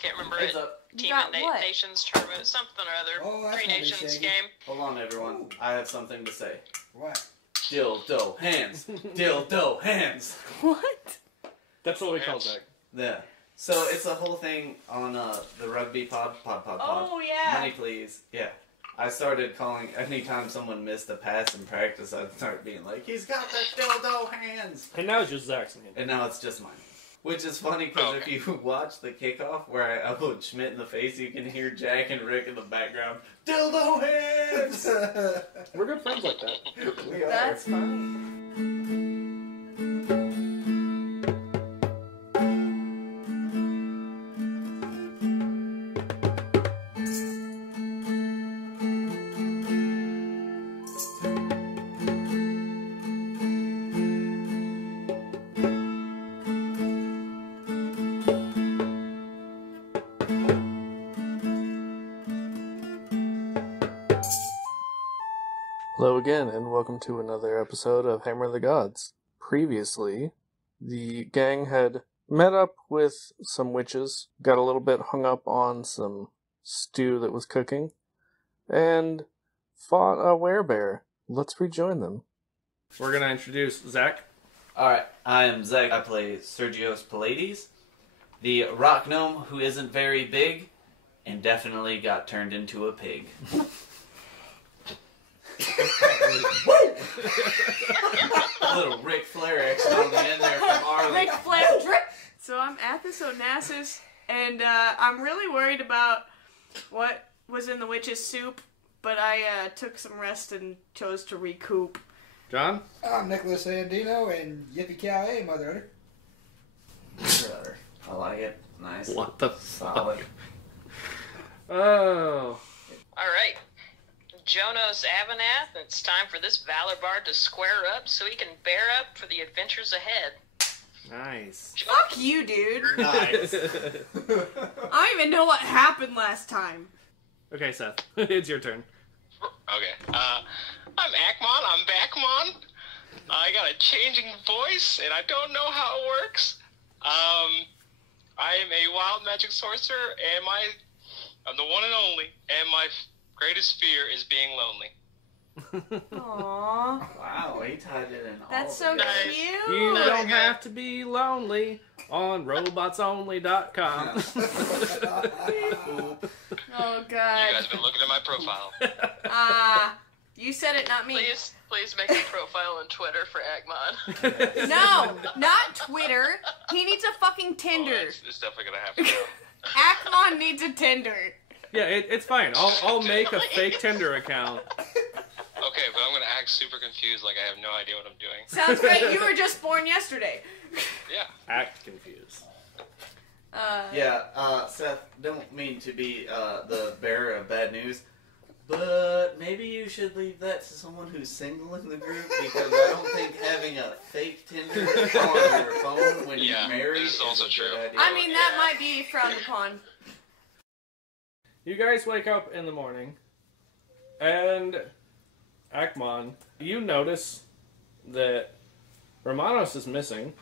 can't remember Heads it. up. Team got of what? Nations tournament, something or other. Oh, that's Three gonna be Nations shaky. game. Hold on, everyone. Ooh. I have something to say. What? Dildo hands. Dildo hands. What? That's what we call that. Yeah. So it's a whole thing on the rugby pod. Oh, yeah. Money please. Yeah. I started calling anytime someone missed a pass in practice. I'd start being like, "He's got the dildo hands." And now it's just Zach's name. And now it's just mine. Which is funny because if you watch the kickoff where I upload Schmidt in the face, you can hear Jack and Rick in the background. Dildo hands. We're good friends like that. We are. That's funny. Hello again, and welcome to another episode of Hammer of the Gods. Previously, the gang had met up with some witches, got a little bit hung up on some stew that was cooking, and fought a werebear. Let's rejoin them. We're gonna introduce Zach. Alright, I am Zach. I play Sergios Pallades, the rock gnome who isn't very big and definitely got turned into a pig. A little Ric Flair action on the end there from Arlen. Ric Flair drip. So I'm Athos Onassis, and I'm really worried about what was in the witch's soup, but I took some rest and chose to recoup. John? I'm Nicholas Andino, and yippee-ki-yay, mother. I like it. Nice. What the Solid. Oh. Alright. Jonas Avanath, it's time for this Valor Bard to square up so he can bear up for the adventures ahead. Nice. Fuck you, dude. Nice. I don't even know what happened last time. Okay, Seth. It's your turn. Okay. I'm Akmon. I'm Backmon. I got a changing voice, and I don't know how it works. I am a wild magic sorcerer, and I'm the one and only, and my greatest fear is being lonely. Aww. Wow, he tied it in all That's so together. cute. You don't have to be lonely on robotsonly.com. Oh, You God. guys have been looking at my profile. You said it, not me. Please make a profile on Twitter for Agmon. No, not Twitter. He needs a fucking Oh, Tinder. it's definitely gonna happen now. Akmon needs a Tinder. Yeah, it's fine. I'll make a fake Tinder account. Okay, but I'm gonna act super confused, like I have no idea what I'm doing. Sounds great. You were just born yesterday. Yeah. Act confused. Seth, don't mean to be the bearer of bad news, but maybe you should leave that to someone who's single in the group, because I don't think having a fake Tinder on your phone when Yeah, you're married this is also a good true. idea. I mean, that might be frowned upon. You guys wake up in the morning, and Akmon, you notice that Romanos is missing.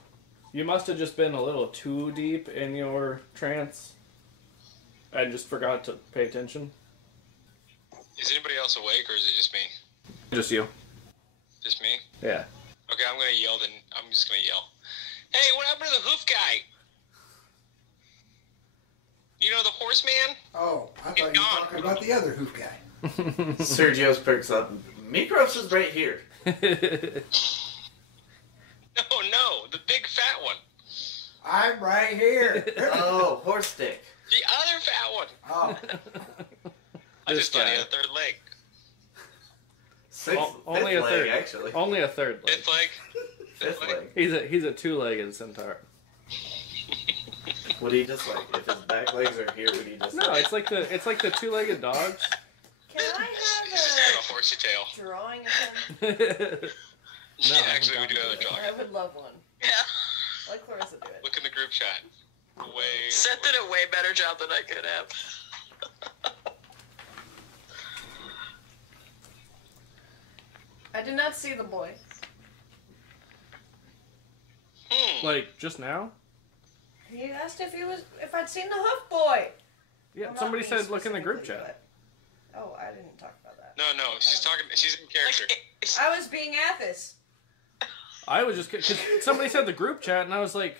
You must have just been a little too deep in your trance and just forgot to pay attention. Is anybody else awake, or is it just me? Just you. Just me? Yeah. Okay, I'm gonna yell. Then I'm just gonna yell. Hey, what happened to the hoof guy? You know the horseman? Oh, I thought you were Gone. talking about the other hoof guy. Sergio's perks up. Mikros is right here. No, the big fat one. I'm right here. Oh, horse stick. The other fat one. Oh, I This just thought he guy. had a third leg. Only fifth a third. leg, actually. Only a third leg. Fifth leg. Fifth leg. He's a two-legged centaur. Would he just like, if his back legs are here, would he just No, it's like the two-legged dogs. Can I He's just got a horsey tail. drawing of him? No, Yeah, actually, we do have a dog. I would love one. Yeah. Let Clarissa do it. Look in the group chat. Seth did a way better job than I could have. I did not see the boy. Hmm. Like, just now? He asked if I'd seen the hoof boy. Yeah, Well, not somebody me said look in the group specifically, chat. but- Oh, I didn't talk about that. No, she's in character. I was being Athos. I was just because somebody said the group chat, and I was like,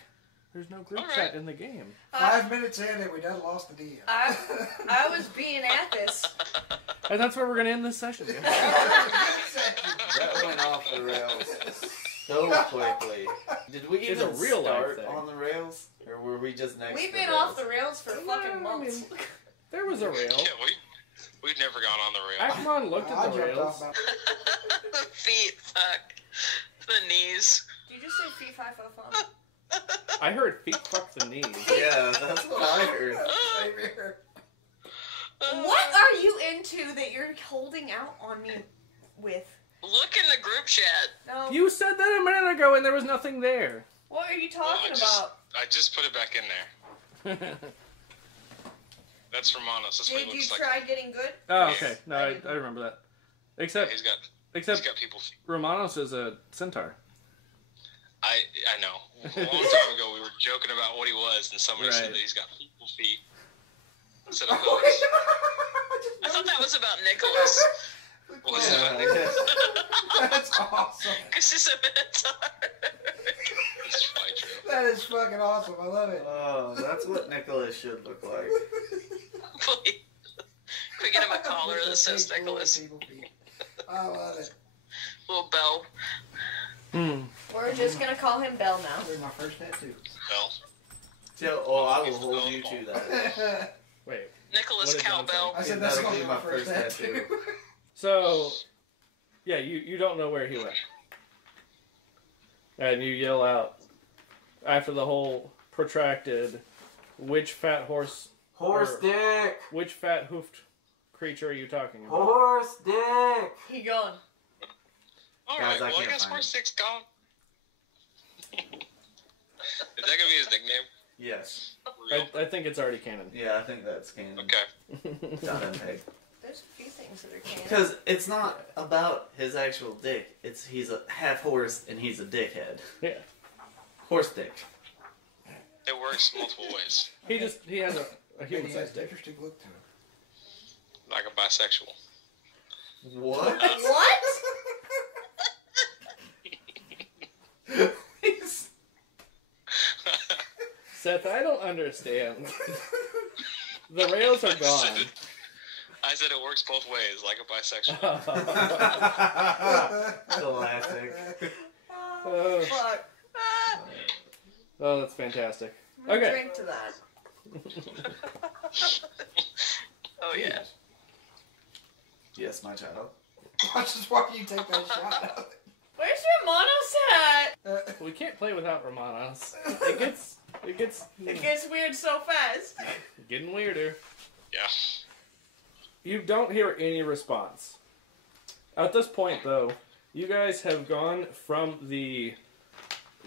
"There's no group All right. chat in the game." 5 minutes in and we done lost the DM. I was being Athos. And that's where we're gonna end this session. That went off the rails so quickly. Did we It's even a real life start thing. on the rails, or were we just next? We've to been the off rails? the rails for fucking months. There was a rail. Yeah, we've never gone on the rail. Akmon looked I at the jumped off rails. about The feet, fuck. The knees. Did you just say fee fi fo fum? I heard feet fuck the knees. Yeah, that's what I heard. same here. What are you into that you're holding out on me with? Look in the group chat. No. You said that a minute ago, and there was nothing there. What are you Well, talking about? I just put it back in there. That's Romanos. That's what Did he you looks try like. getting good? Oh, okay. No, I I didn't. remember that. Yeah, Except he's got people feet. Romanos is a centaur. I know. A long time ago, we were joking about what he was, and somebody said Right. that he's got people feet instead of Oh, nose. I thought that was about Nicholas. Well, this is Yeah, about I guess. That's awesome. Because he's a Minotaur. This is probably true. That is fucking awesome. I love it. Oh, that's what Nicholas should look like. Please. Can we get him a collar that says Big Nicholas? people feet. I love it. Little bell. We're just gonna call him Bell now. That's my first tattoo. Well, So, I will hold you to that. Wait. Nicholas What did John Cowbell. I said that's That'll gonna be be my my first first tattoo. So, yeah, you don't know where he went. And you yell out after the whole protracted, which fat horse, Horse dick! which fat hoofed creature are you talking about? Horse dick! He gone. all Guys, right. I Well, I can't guess find Horse it. Six gone. Is that gonna be his nickname? Yes. Real? I think it's already canon. Yeah, I think that's canon. Okay. Not unpaid. There's a few things that are canon. Because it's not about his actual dick. He's a half horse and he's a dickhead. Yeah. Horse dick. It works multiple ways, He has a He human has sized an dick. interesting look to him. like a bisexual. What? What? Seth, I don't understand. The rails are gone. I said it works both ways, like a bisexual. Classic. Oh, fuck. Oh, that's fantastic. I'm gonna Okay. drink to that. Oh, yeah. Yes, my child. I was just watching you take that shot. Where's your mono set? We can't play without Romanos. It gets It gets weird so fast. getting weirder. Yeah. You don't hear any response. At this point, though, you guys have gone from the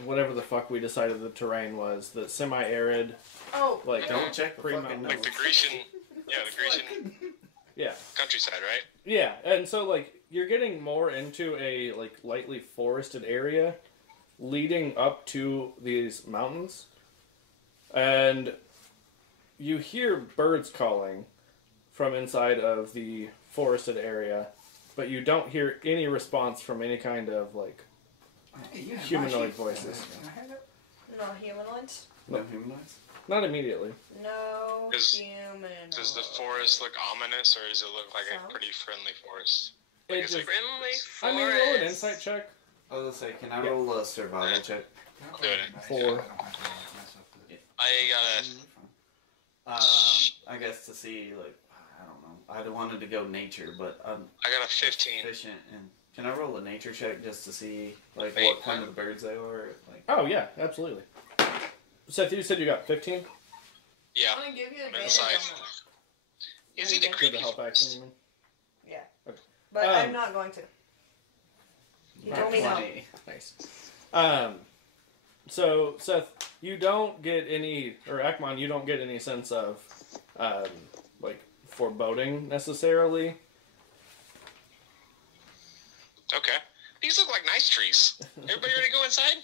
whatever the fuck we decided the terrain was, the semi-arid, Oh, like Don't check the pre-mountain. fucking Like the Grecian, the Grecian Yeah, countryside, right? yeah, and so like you're getting more into a like lightly forested area, leading up to these mountains, and you hear birds calling from inside of the forested area, but you don't hear any response from any kind of like Hey, you have my humanoid sheet. voices. Can I have it? no humanoids. No humanoids? Not immediately. No Does- humanoids. Does the forest look ominous, or does it look like Sounds- a pretty friendly forest? It Like, it's just, like, Friendly forest. I mean, roll an insight check. I was gonna say, can I roll a survival check? No, Do it. I don't 4. have to mess up the- I got I guess to see, like, I don't know. I wanted to go nature, but I'm a 15. efficient. And can I roll a nature check just to see, like, Wait, what kind of birds they are? Like, Oh yeah, absolutely. Seth, you said you got 15. Yeah. I'm gonna give you I'm advantage inside. on that. Is he the Good Did creepy the help forest? action, you mean? Yeah. Okay. But Um, I'm not going to. You told me no. 20. Nice. So Seth, you don't get any, or Akmon, you don't get any sense of, like foreboding necessarily. Okay. These look like nice trees. Everybody ready to go inside?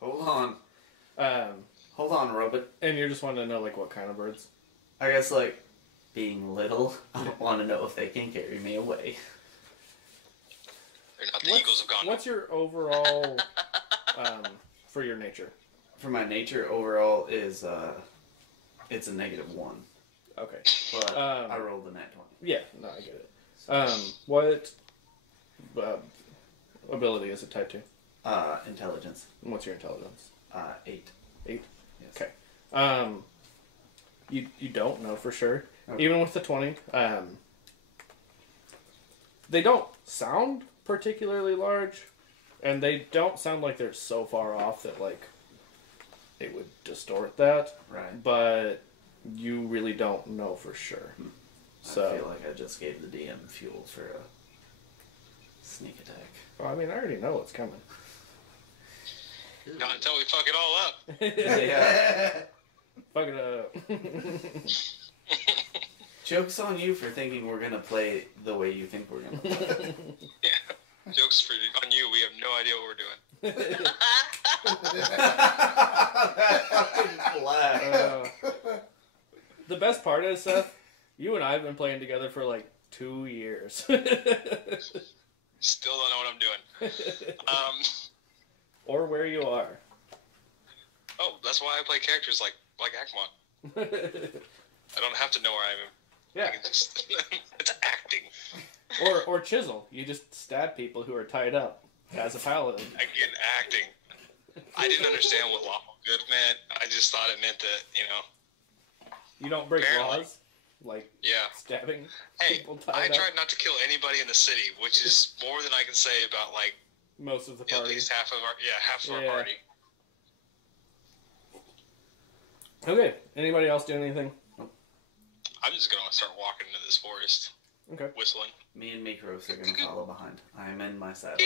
Hold on. Hold on, Robot. And you're just wanting to know, like, what kind of birds? I guess, like, being little, I don't want to know if they can carry me away. They're not the Eagles of Gondor. What's your overall, for your nature? For my nature, overall, is, it's a -1. Okay. But I rolled a nat 20. Yeah, no, I get it. What ability is it tied to? Intelligence. And what's your intelligence? 8. 8? Yes. Okay. You don't know for sure. Okay. Even with the 20. They don't sound particularly large, and they don't sound like they're so far off that, like, it would distort that. Right. But you really don't know for sure. So, I feel like I just gave the DM fuel for a sneak attack. well, I mean, I already know what's coming. Not until we fuck it all up. Yeah. Fuck it up. Joke's on you for thinking we're gonna play the way you think we're gonna play. Yeah. Jokes on you. We have no idea what we're doing. That fucking flag. The best part is, Seth, you and I have been playing together for like 2 years. Still don't know what I'm doing. Or where you are. Oh, that's why I play characters like Akmon. I don't have to know where I am. Yeah. I can just, it's acting. Or Chisel. You just stab people who are tied up as a paladin. Again, acting. I didn't understand what lawful good meant. I just thought it meant that, you know. You don't break Apparently. laws? Like Yeah. stabbing Hey, people I tied up? tried not to kill anybody in the city, which is more than I can say about, like, Most of the at party. least half of our Yeah. party. Okay. Anybody else do anything? I'm just gonna start walking into this forest, Okay. whistling. Me and Mikros are gonna follow behind. I am in my saddle.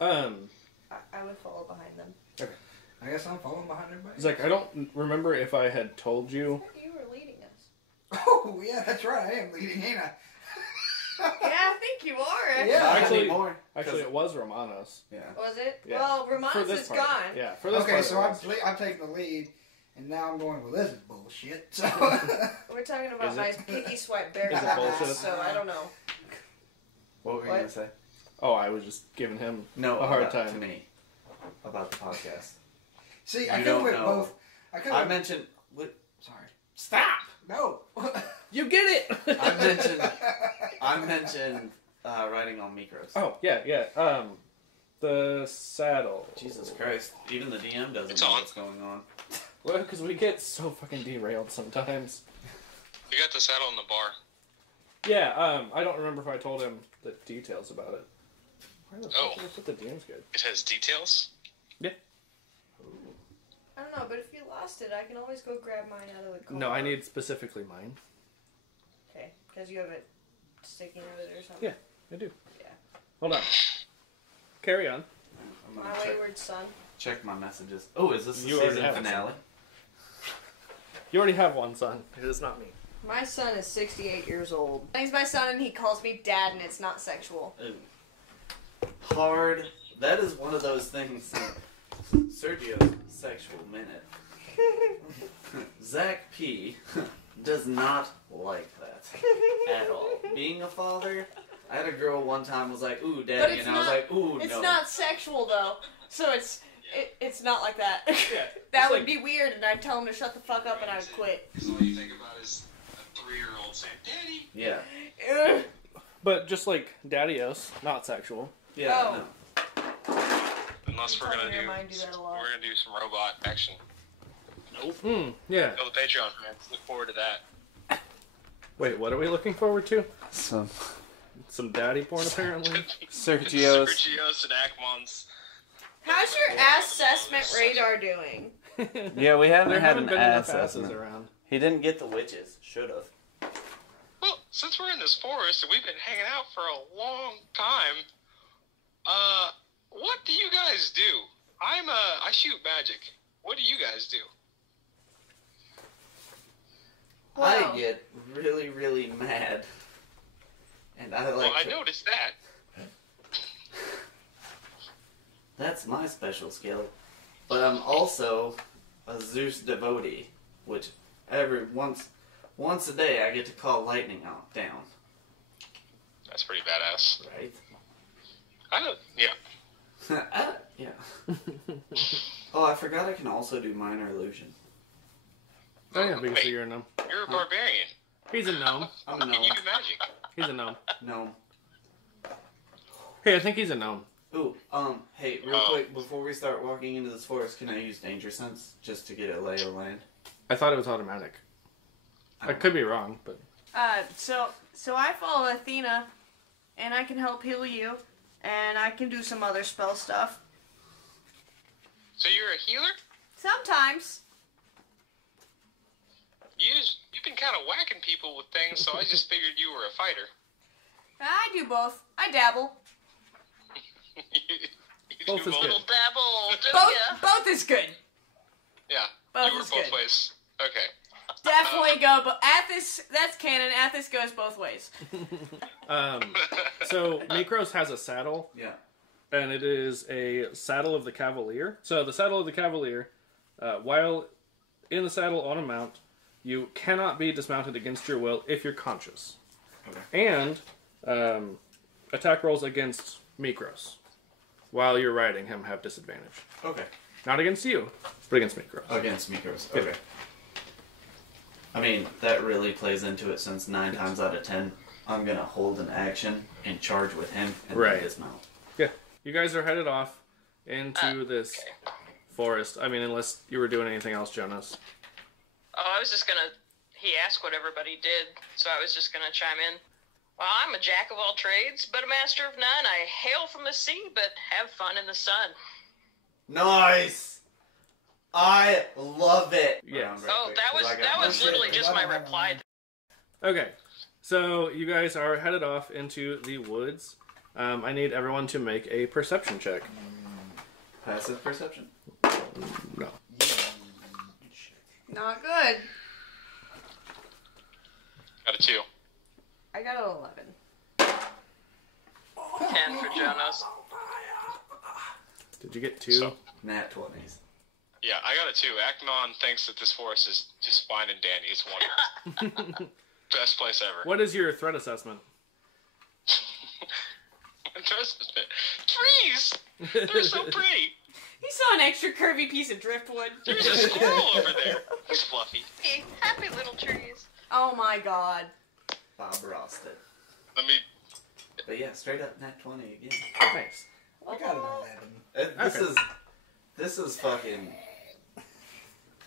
I would follow behind them. I guess I'm following behind everybody. Zach, I don't remember if I had told you. You were leading us. Oh, yeah, that's right. I am leading, ain't I? Yeah, I think you are. Yeah. Not Actually- anymore. Actually, it was Romanos. Yeah. Was it? Yeah. Well, For Romanos this is part. gone. Yeah, for this Okay, part. so it was. I'm taking the lead, and now I'm going, well, this is bullshit. So, We're talking about Is my it? piggy swipe bear Is it class, bullshit? so I don't know. What were you What? gonna say? Oh, I was just giving him No, a hard about- time. to me about the podcast. see, I You could have don't went know. both. I could I have. mentioned. Sorry. Stop. No. You get it! I mentioned riding on Mikros. Oh, yeah. The saddle. Jesus Christ! Even the DM doesn't It's know on. what's going on. Well, because we get so fucking derailed sometimes. We got the saddle in the bar. Yeah, I don't remember if I told him the details about it. Where the Oh. fuck did I put the DM's good? It has details. I don't know, but if you lost it, I can always go grab mine out of the car. No, I need specifically mine. Okay, because you have it sticking out of it or something. Yeah. I do. Yeah. Hold on. Carry on. I'm My gonna wayward son. check my messages. Oh, is this the You already season have finale? You already have one son. It is not me. My son is 68 years old. He's my son and he calls me dad and it's not sexual. Ooh. Hard. That is one of those things. Sergio's sexual minute. Zach P does not like that at all. Being a father, I had a girl one time was like, "Ooh, But daddy," it's and I was not- like, "Ooh, It's no." not sexual though, so it's not like that. Yeah, That it's would like- be weird and I'd tell him to shut the fuck up and I would quit. Because all you think about is a 3-year-old saying, "Daddy." Yeah. Ugh. But just like Daddy-os, not sexual. Yeah. Oh. No. Unless we're Talking gonna to do, remind you that a lot. we're gonna do some robot action. Yeah. Go to the Patreon, fans. Look forward to that. Wait, what are we looking forward to? Some Some daddy porn, apparently. Sergio's. Sergio's and Akmon's. How's your assessment radar doing? Yeah, we haven't There had haven't an been enough ass asses around. He didn't get the witches. Should have. Well, since we're in this forest and we've been hanging out for a long time, what do you guys do? I shoot magic. What do you guys do? Wow. I get really, really mad. And I like Well, I to- noticed that. That's my special skill. But I'm also a Zeus devotee, which once a day I get to call lightning out down. That's pretty badass. Right? I don't. Yeah. Yeah. Oh, I forgot I can also do minor illusion. Oh yeah, because Wait. you're a gnome. You're a barbarian. He's a gnome. I'm a How can you gnome. do magic? He's a gnome. Gnome. Hey, I think he's a gnome. Ooh, hey, real quick, before we start walking into this forest, can I use danger sense just to get a lay of the land? I thought it was automatic. I could be wrong, but So I follow Athena, and I can help heal you, and I can do some other spell stuff. So you're a healer? Sometimes. You've been kind of whacking people with things, so I just figured you were a fighter. I do both. I dabble. you Both do is both? good. Little dabble, do Both, ya? both is good. Yeah. Both you were is both good. ways. Okay. Definitely go, but Athos, that's canon. Athos goes both ways. so Mikros has a saddle, Yeah. and it is a saddle of the Cavalier. So the saddle of the Cavalier, while in the saddle on a mount, you cannot be dismounted against your will if you're conscious. Okay. And attack rolls against Mikros while you're riding him have disadvantage. Okay. Not against you, but against Mikros. Against Mikros. Yeah. Okay. I mean, that really plays into it since 9 times out of 10, I'm going to hold an action and charge with him and Right. then dismount. Yeah, you guys are headed off into this Okay. forest. I mean, unless you were doing anything else, Jonas. Oh, I was just gonna. He asked what everybody did, so I was just gonna chime in. Well, I'm a jack of all trades, but a master of none. I hail from the sea, but have fun in the sun. Nice! I love it! Yeah. Around right Oh, quick, that 'cause was I got that my was shit. literally just my reply. Okay, so you guys are headed off into the woods. I need everyone to make a perception check. Passive perception. No. Not good. Got a 2. I got an 11. 10 for Jonas. Did you get 2? So- Nat 20s. Yeah, I got a 2. Acmon thinks that this forest is just fine and dandy. It's wonderful. Best place ever. What is your threat assessment? Trees! They're so pretty! He saw an extra curvy piece of driftwood. There's a squirrel over there. He's fluffy. Hey, happy little trees. Oh my god. Bob Rosted. Let me... But yeah, straight up Nat 20 again. Thanks. I got an 11. This is fucking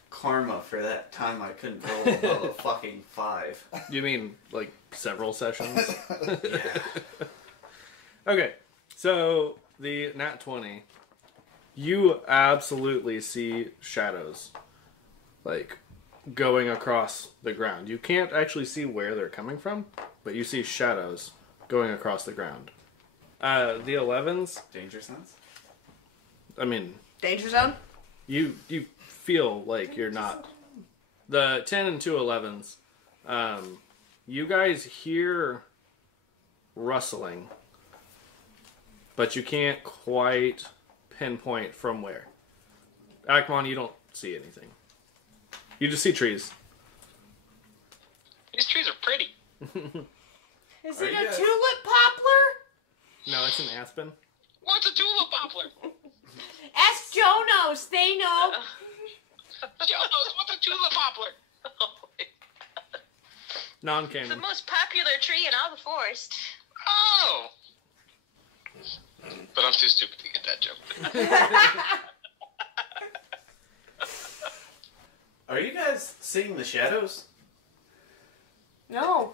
karma for that time I couldn't roll above a fucking 5. You mean like several sessions? Yeah. Okay, so the nat 20, you absolutely see shadows, like, going across the ground. You can't actually see where they're coming from, but you see shadows going across the ground. The 11s, Danger sense? I mean, Danger zone? you feel like you're not. The 10 and 2 11s, you guys hear rustling, but you can't quite pinpoint from where. Akmon, you don't see anything. You just see trees. These trees are pretty. Is Are it you a guys- tulip poplar? No, it's an aspen. What's a tulip poplar? Ask Jonos, they know. Jonas, what's a tulip poplar? The Non-canon. most popular tree in all the forest. Oh! But I'm too stupid to get that joke. Are you guys seeing the shadows? No.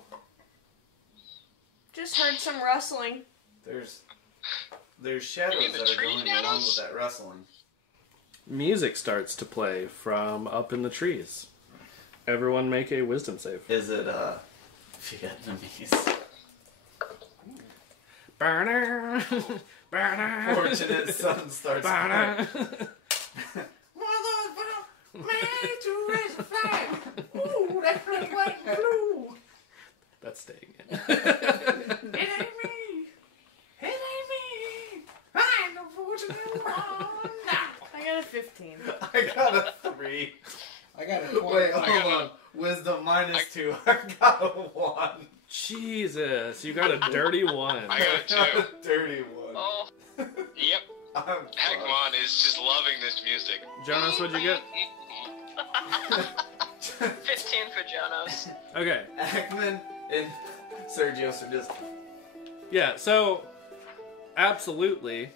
Just heard some rustling. There's shadows You mean the that are tree going along shadows? with that rustling. Music starts to play from up in the trees. Everyone make a wisdom save. Is it Vietnamese? Burner! Burner! Fortunate son starts Burner! Made to raise a flag. Ooh, that's red, white, and blue. That's staying in. It ain't me. It ain't me. I'm the fortunate one. I got a 15. 3. I got a 20. Wait, got hold on. Wisdom -2. I got a 1. Jesus, you got a dirty 1. I got a 2. Dirty 1. Oh, Yep. I'm Heckmon is just loving this music. Jonas, what'd you get? 15 for Jonas. Okay. Ackman and Sergio are Yeah, so absolutely.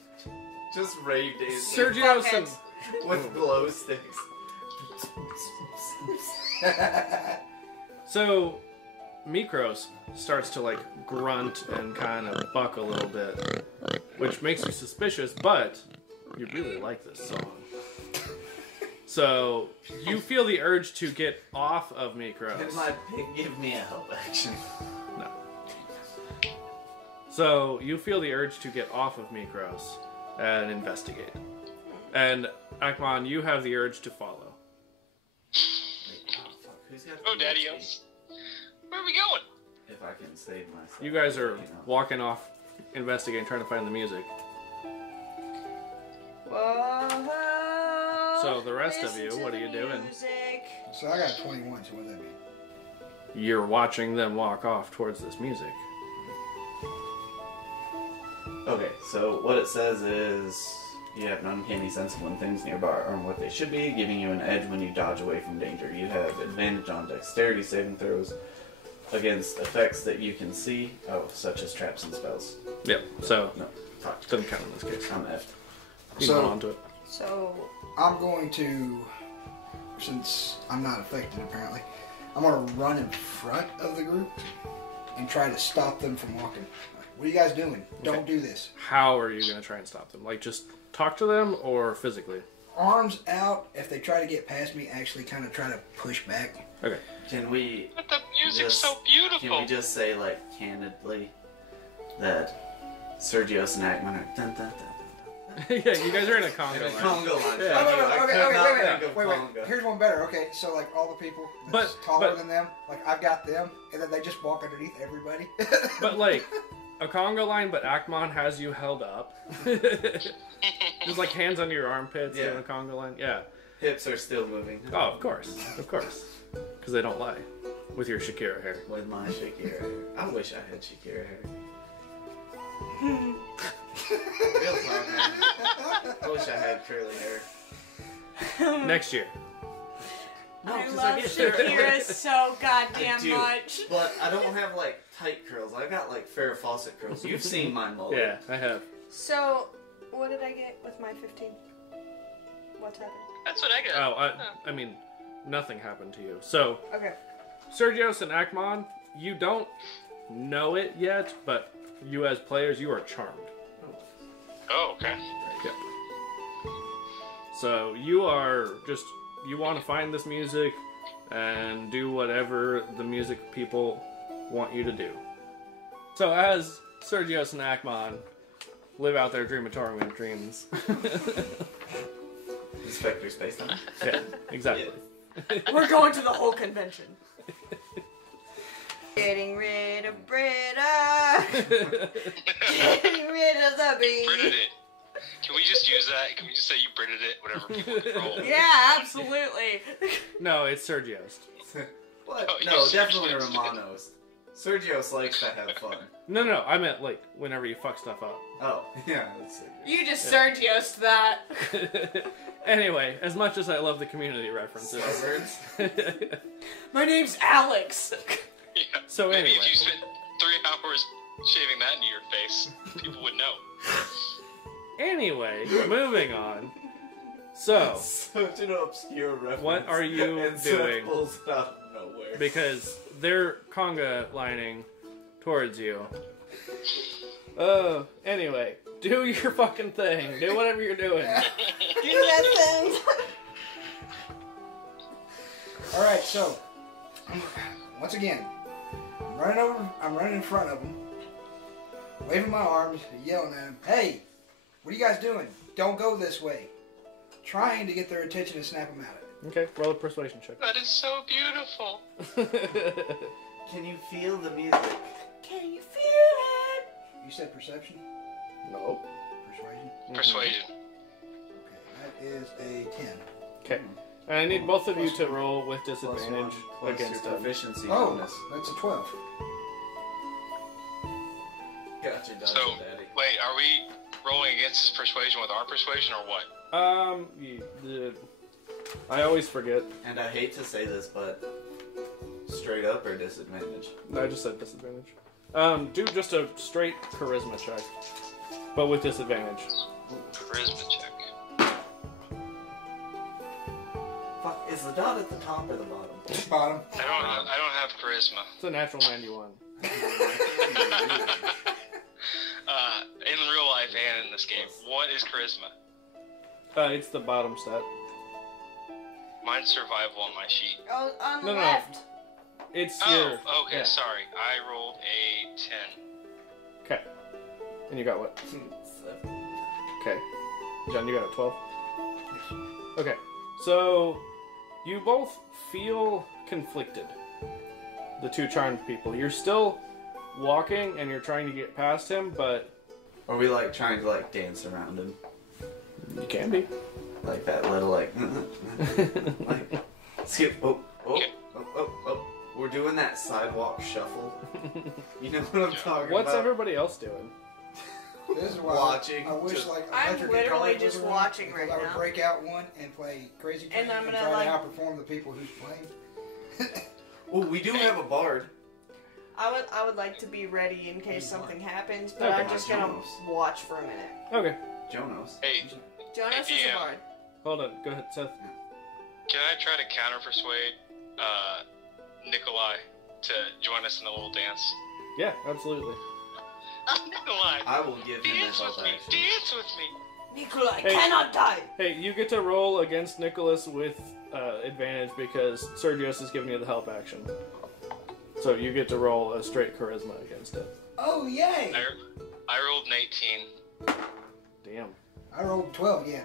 just rave dancing Sergio and with glow sticks. so Mikros starts to like grunt and kind of buck a little bit, which makes you suspicious, but you really like this song. So you feel the urge to get off of Can Mikros. my pig give me a help action? No. So you feel the urge to get off of Mikros and investigate. And Akmon, you have the urge to follow. Wait, oh, fuck. Who's got Oh, PhD? Daddy-os. Where are we going? If I can save myself. You guys are you know. walking off, investigating, trying to find the music. Whoa. So the rest of you, what are you doing? So I got a 21, so what does that mean? You're watching them walk off towards this music. Okay, so what it says is you have an uncanny sense of when things nearby aren't what they should be, giving you an edge when you dodge away from danger. You have advantage on dexterity saving throws against effects that you can see, such as traps and spells. Yep. So No, fuck. doesn't count in this case. I'm effed. You So- can hold on to it. So, I'm going to, since I'm not affected apparently, I'm going to run in front of the group and try to stop them from walking. What are you guys doing? Don't do this. How are you going to try and stop them? Like just talk to them or physically? Arms out. If they try to get past me, actually kind of try to push back. Okay. Can we But the music's Just- so beautiful. can we just say like candidly that Sergio and Ackman are dun dun dun dun Yeah, you guys are in a dun. conga In a line. conga line. Yeah. Oh, no, no, I okay, could okay, not wait, think of wait, wait. conga. Here's one better. Okay, so like all the people that's But- taller but- than them, like I've got them, and then they just walk underneath everybody. But like a conga line, but Akmon has you held up. Just like hands under your armpits Yeah. doing a conga line. Yeah. Hips are still moving. Oh, of course. Because they don't lie. With your Shakira hair. With my Shakira hair. I wish I had Shakira hair. Real talk, man. I wish I had curly hair. Next year. No, I 'cause love get Shakira so goddamn I do, much. But I don't have like tight curls. I got like Farrah Fawcett curls. You've seen my mullet. Yeah, I have. So, what did I get with my 15? What's happening? That's what I got. Oh, I mean, nothing happened to you. So, Okay. Sergios and Akmon, you don't know it yet, but you as players, you are charmed. Oh, okay. Yeah. So you are just, you want to find this music and do whatever the music people want you to do. So as Sergios and Akmon live out their dreamatorium dreams. Inspector Space Time. Yeah, exactly. We're going to the whole convention. Getting rid of Britta. Getting rid of the bee. Britted it. Can we just use that? Can we just say you Britted it? Whatever people control. Yeah, absolutely. No, it's Sergios. What? Oh, No, you definitely Sergios. Romanos. Sergio likes to have fun. No, I meant like whenever you fuck stuff up. Oh, yeah, that's Sergio. You just Sergios that. Anyway, as much as I love the community references. Buzzards. My name's Alex. Yeah. So Maybe anyway. if you spent 3 hours shaving that into your face, people would know. Anyway, moving on. So, Such an obscure reference. What are you and Seth doing? pulls it out of nowhere. because they're conga lining towards you. Oh, anyway, do your fucking thing. Do whatever you're doing. Do that thing. All right, so once again, I'm running in front of them, waving my arms, yelling at them, "Hey, what are you guys doing? Don't go this way!" Trying to get their attention and snap them out of it. Okay, roll a persuasion check. That is so beautiful. Can you feel the music? Can you feel it? You said perception, No. persuasion. Persuasion. Okay, that is a 10. Okay. And I need both of you to roll with Plus disadvantage 1 plus against your him. proficiency Oh, bonus. that's a 12. Gotcha, Dungeon So, Daddy. wait, are we rolling against his persuasion with our persuasion or what? I always forget. And I hate to say this, but straight up or disadvantage? I just said disadvantage. Do just a straight charisma check, but with disadvantage. Charisma check. Fuck, is the dot at the top or the bottom? Bottom. I don't have charisma. It's a natural 91. In real life and in this game, what is charisma? It's the bottom stat. Mine's survival on my sheet. Oh, on the No. left. It's Oh, your. okay, yeah. sorry. I rolled a 10. Okay. And you got what? Okay. John, you got a 12? Okay. So, you both feel conflicted. The two charmed people. You're still walking and you're trying to get past him, but Are we like trying to like dance around him? you can be. Like that little like like skip oh. We're doing that sidewalk shuffle. You know what I'm talking What's about? everybody else doing? This is why Watching I wish just- like I'm electric literally guitar was just around, watching because right I would now. break out one and play Crazy Train And I'm gonna, try like- to outperform the people who's playing. Oh, we do have a bard. I would like to be ready in case something happens, but Okay. I'm just gonna watch for a minute. Okay. Jonas. Hey, Jonas is Yeah. a bard. Hold on. Go ahead, Seth. can I try to counter persuade Nikolai to join us in a little dance? Yeah, absolutely. Nikolai, I will give him a dance help with me! action. Dance with me! Nikolai Hey. cannot die! Hey, you get to roll against Nicholas with advantage because Sergius is giving you the help action. So you get to roll a straight charisma against it. Oh yay! I rolled an 18. Damn. I rolled 12. Yeah.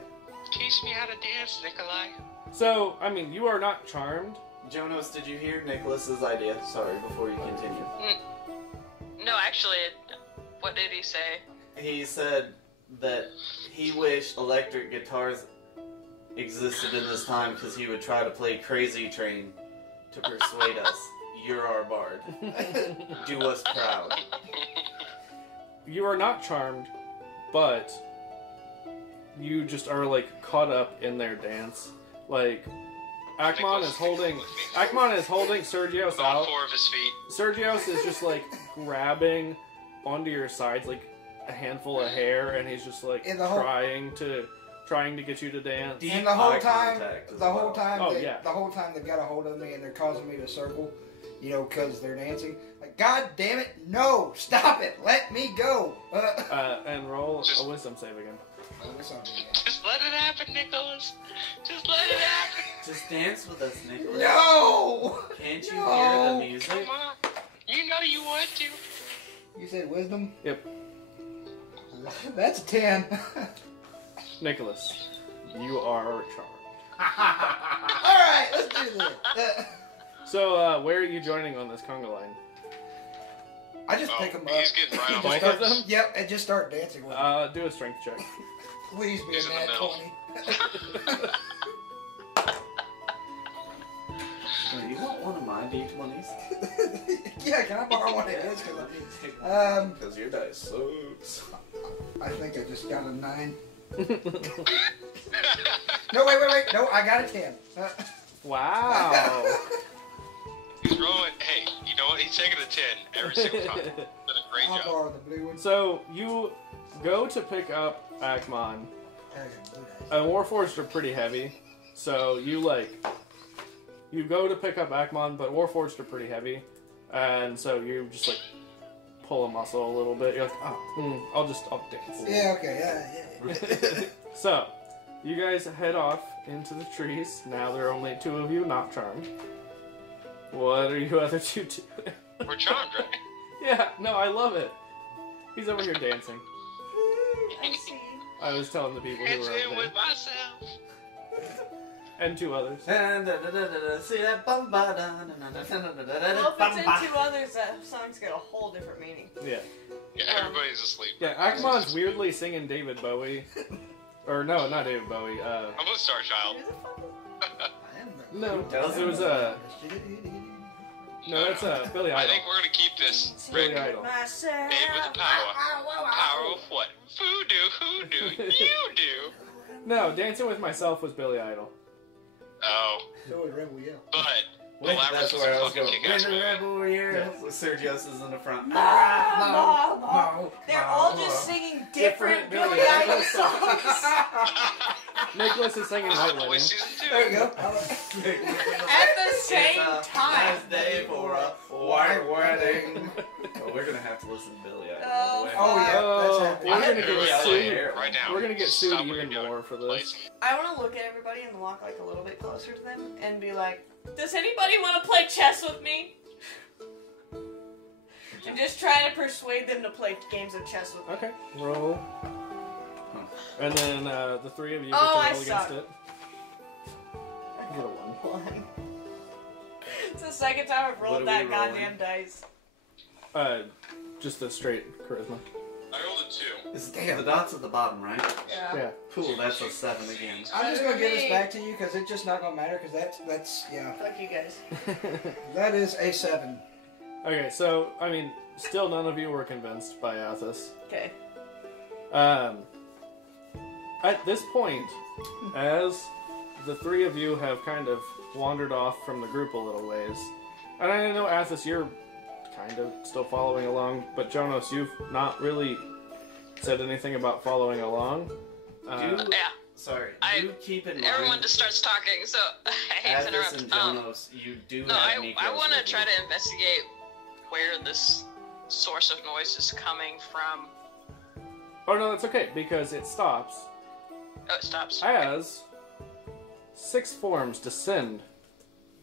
Teach me how to dance, Nikolai. So, I mean, you are not charmed. Jonas, did you hear Nicholas's idea? Sorry, before you continue. No, actually, what did he say? He said that he wished electric guitars existed in this time because he would try to play Crazy Train to persuade us. You're our bard. Do us proud. You are not charmed, but you just are like caught up in their dance. Like Akmon is holding Sergios On out. 4 of his feet. Sergios is just like grabbing onto your sides like a handful of hair, and he's just like In the whole- trying to get you to dance. Deep And the whole eye time, contact as the whole well. time, Oh, yeah. the whole time they've got a hold of me and they're causing me to circle, you know, because they're dancing. Like, God damn it, no, stop it, let me go. And roll a wisdom save again. Just let it happen, Nicholas. Just let it happen. Just dance with us, Nicholas. No! Can't you No. hear the music? Come on. You know you want to. You said wisdom? Yep. That's a 10. Nicholas, you are charmed. Alright, let's do this. So, where are you joining on this conga line? I just Oh, pick them up. he's getting right on Both my of them? Yep, and just start dancing with them. Do a strength check. Please be he's a in the mad middle. 20. Do you want one of my D20s? Yeah, can I borrow one of his? Because your dice sucks. I think I just got a 9. No, wait. No, I got a 10. Wow. He's rolling. Hey, you know what? He's taking a 10 every single time. Did a great I'll job. borrow the blue one. So, you go to pick up Akmon, and Warforged are pretty heavy. So, you go to pick up Akmon, but Warforged are pretty heavy. And so you just pull a muscle a little bit. You're like, I'll dance. Yeah, okay, yeah. So, you guys head off into the trees. Now there are only 2 of you not charmed. What are you other 2 doing? We're charmed, right? Yeah, no, I love it. He's over here dancing. I see. I was telling the people who It's were in over with there. myself. And 2 others. And see that bum ba da Well, if it's in 2 others, that song's got a whole different meaning. Yeah. Yeah, everybody's asleep. Yeah, Akmon's weirdly singing David Bowie. Or no, not David Bowie. I'm a Star Child. Who the fuck is- No, doesn't? it was no, that's Billy I Idol. think we're gonna keep this. Billy Rick, Idol. babe with the power. Power of what? Voodoo, hoodoo, you do. No, Dancing with Myself was Billy Idol. Oh, So was Rebel Yell. but Wait, Labyrinth that's was where a I was fucking going. kick-ass Winter movie. Rebel Warrior. Sergio's is in the front. They're all just singing different Billy Billy Idol Idol songs. Nicholas is singing Night Hot Boys Living. season 2. There you go. At the same It's a time. nice day for a white wedding. Oh, we're gonna have to listen to Billy Idol, by the way. Oh, yeah. That's happening. We're gonna Everybody get out sued. there right now. We're gonna get sued Stop what even you're doing. more for Please. this. I want to look at everybody and walk like a little bit closer to them and be like, does anybody want to play chess with me? And just try to persuade them to play games of chess with me. Okay, roll. And then the three of you get Oh, to I roll against suck. it. You get a 1. One. It's the second time I've What rolled are that we rolling? goddamn dice. Just a straight charisma. I rolled a 2. It's Damn. the dots at the bottom, right? Yeah. Yeah. Cool, that's a 7 again. I'm just gonna give this back to you because it's just not gonna matter because that's yeah. Fuck you guys. That is a 7. Okay, so I mean, still none of you were convinced by Athos. Okay. At this point, as the three of you have kind of wandered off from the group a little ways, and I know Athos, you're kind of still following along, but Jonas, you've not really said anything about following along. Do, Yeah. sorry, I- do keep in mind, Everyone just starts talking, so I hate to Athos interrupt. and Jonas, you do No, have I Nikos want to with try you. to investigate where this source of noise is coming from. Oh no, that's okay, because it stops Oh, it stops. as 6 forms descend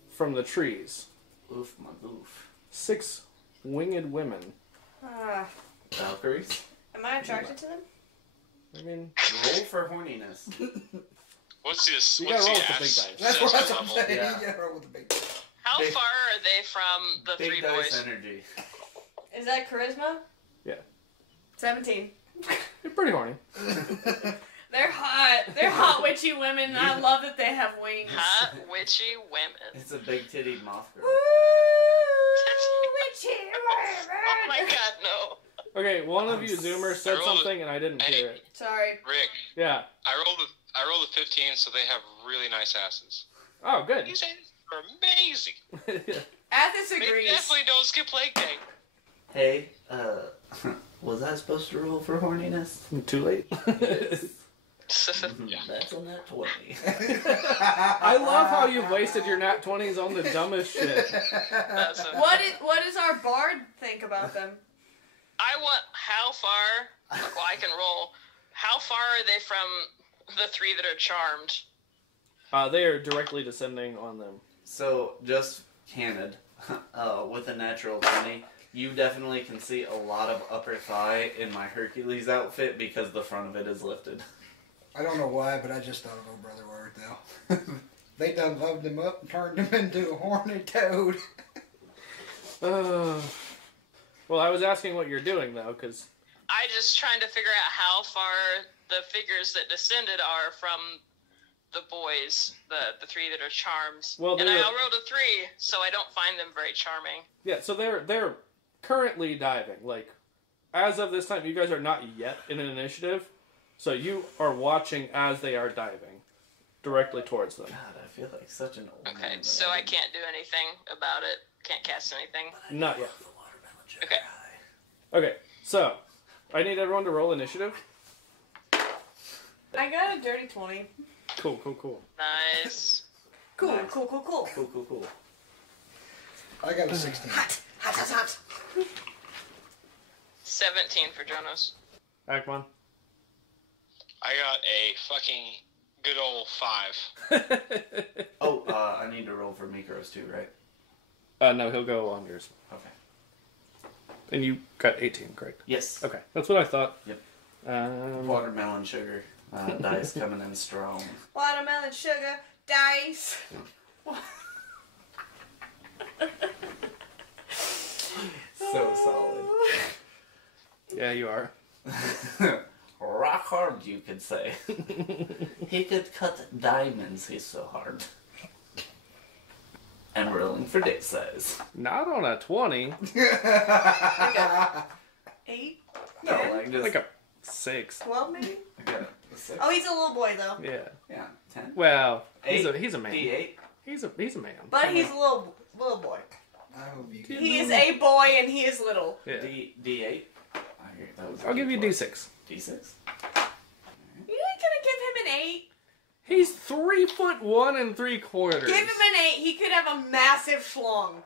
from the trees. Oof, my oof. 6 winged women. Valkyries? Am I attracted to them? I mean, Roll for horniness. What's this? You What's gotta the roll with the big ass? dice. That's what assessment I'm level? saying. Yeah. Yeah, roll with the big. How Big- far are they from the Big three dice boys? energy. Is that charisma? Yeah. 17. you're pretty horny. They're hot. They're hot witchy women, and I love that they have wings. Hot, witchy women. It's a big-titted moth girl. Witchy Oh my women. god, no. Okay, one of you Zoomer said I rolled a- something and I didn't hear it. Sorry. Rick, Yeah. I rolled a 15, so they have really nice asses. Oh, good. These asses are amazing. Athos They agrees. definitely don't skip leg day. Hey, was I supposed to roll for horniness? Too late. Yeah. That's a nat 20. I love how you've wasted your nat 20s on the dumbest shit. That's a- What does our bard think about them? I want how far. Well, I can roll. How far are they from the three that are charmed? They are directly descending on them. So, just candid, with a natural 20, you definitely can see a lot of upper thigh in my Hercules outfit because the front of it is lifted. I don't know why, but I just thought of old brother Word though. They done loved him up and turned him into a horny toad. Well, I was asking what you're doing, though, because... I just trying to figure out how far the figures that descended are from the boys, the three that are charmed. Well, and I they're- rolled a 3, so I don't find them very charming. Yeah, so they're currently diving. Like, as of this time, you guys are not yet in an initiative, so you are watching as they are diving directly towards them. God, I feel like such an old Okay, man. so I can't do anything about it. Can't cast anything. Not yet. Okay. Okay, so I need everyone to roll initiative. I got a dirty 20. Cool. Nice. Cool, Nice. cool. Cool. I got a 16. 17 for Jonas. Akmon. I got a fucking good old 5. Oh, I need to roll for Mikros too, right? No, he'll go on yours. Okay. And you got 18, correct? Yes. Okay, that's what I thought. Yep. Um, Watermelon sugar. Dice coming in strong. Watermelon sugar, dice. So solid. yeah, you are. Rock hard, you could say. He could cut diamonds, he's so hard. I'm rolling for dick size. Not on a 20. 8? No, like just Like a 6. 12 maybe? okay, a 6. Oh, he's a little boy though. Yeah. Yeah, 10. Well, he's Eight. a man. D8. He's a man. But he's a little boy. I hope you can. He is a boy and he is little. Yeah. D8. That was I'll give you a D6. D6. You ain't gonna give him an 8. He's 3'1" 3/4. Give him an 8. He could have a massive schlong.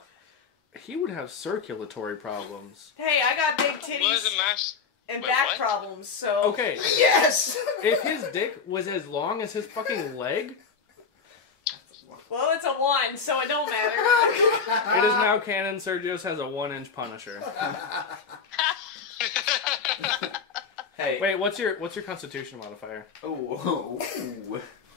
He would have circulatory problems. Hey, I got big What is titties a mass? and Wait, back what? problems, so. Okay, Yes! if his dick was as long as his fucking leg, Well, it's a 1, so it don't matter. it is now canon Sergio's has a 1-inch Punisher. Hey. Wait, what's your Constitution modifier? Oh.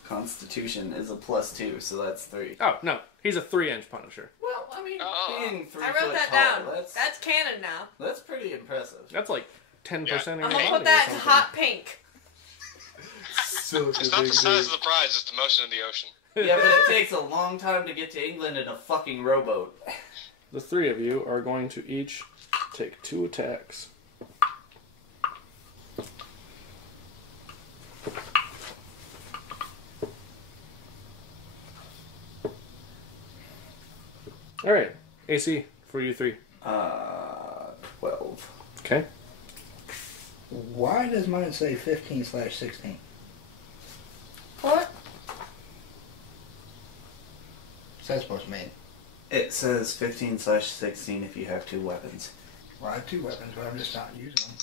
Constitution is a +2, so that's 3. Oh no, he's a 3-inch Punisher. Well, I mean, Oh. being 3 I foot wrote that tall, down. That's canon now. that's pretty impressive. That's like 10% of your I'm body gonna put or that in something. hot pink. So It's not the size of the prize, it's the motion of the ocean. Yeah, but it takes a long time to get to England in a fucking rowboat. The 3 of you are going to each take 2 attacks. Alright, AC for you 3. 12. Okay. Why does mine say 15/16? What? That's supposed to mean. It says 15/16 if you have 2 weapons. Well, I have 2 weapons, but I'm just not using them.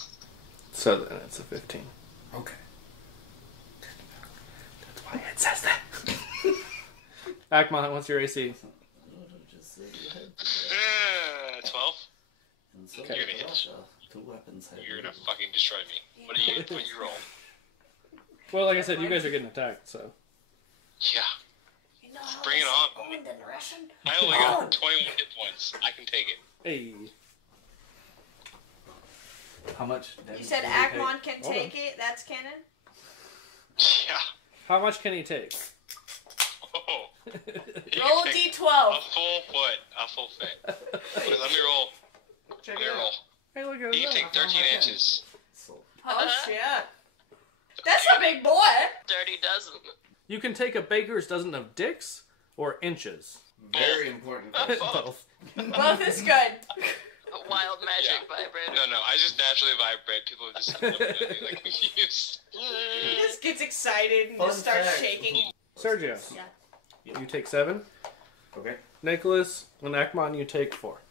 So then it's a 15. Okay. That's why it says that. Akmon, what's your AC? Just say you had 12? and so Okay. You're gonna hit. Russia, 2 weapons have You're gonna fucking destroy me. What do you roll? Well, like I said, you guys are getting attacked, so. Yeah. You know how Bring it this on. is owned in Russian? I only got 21 hit points. I can take it. Hey. How much damage You said did take? Akmon can Hold take it? That's canon? Yeah. How much can he take? Oh. He Roll a can take d12. A full foot. A full foot. Wait, let me roll. Check Let it me roll. out. Hey, look at He can that. take 13 inches. So, Oh, shit. That's a big boy. Dirty dozen. You can take a baker's dozen of dicks or inches. very important question. Both. Both is good. Wild magic Yeah. vibrator. No, I just naturally vibrate. People just look at me like confused. He just gets excited and Fun just starts fact. shaking. Sergio. Yeah. You take 7. Okay. Nicholas and Akmon, you take 4.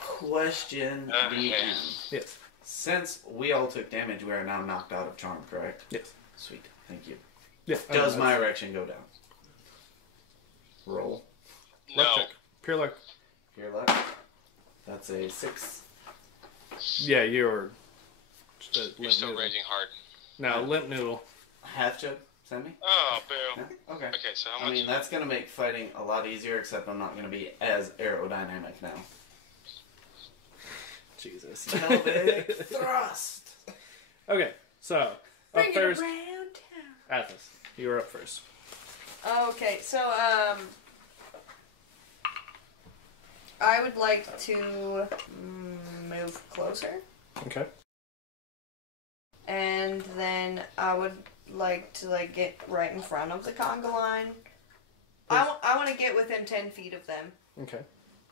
Question DM. Yes. Since we all took damage, we are now knocked out of charm, correct? Yes. Sweet. Thank you. Yeah. Does my erection go down? Roll. No. Luck check. Pure luck. Pure luck. That's a 6. Yeah, you're just a You're limp still noodle. raging hard. Now, limp noodle. Half chip? Send me? Oh, boo. Yeah? Okay. Okay, so how I much? mean, that's going to make fighting a lot easier, except I'm not going to be as aerodynamic now. Jesus. Pelvic thrust! Okay, so Bring up it first, around town. Athos. You were up first. Okay, so, I would like to move closer. Okay. And then I would like to, get right in front of the conga line. I want to get within 10 feet of them. Okay.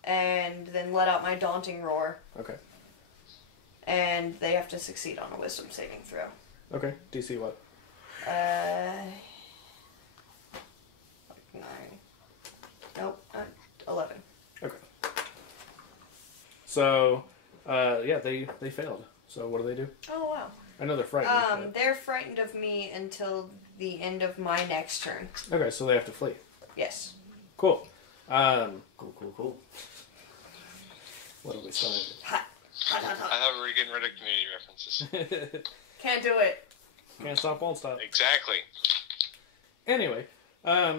And then let out my daunting roar. Okay. And they have to succeed on a wisdom saving throw. Okay. DC what? 9. Nope, 11. Okay. So, yeah, they failed. So what do? Oh, wow. I know they're frightened. They're frightened of me until the end of my next turn. but... Okay, so they have to flee. Yes. Cool. Cool. What have we started? Hot. Hot, hot, I hot. thought we were getting rid of community references. Can't do it. Can't stop, won't stop. Exactly. Anyway,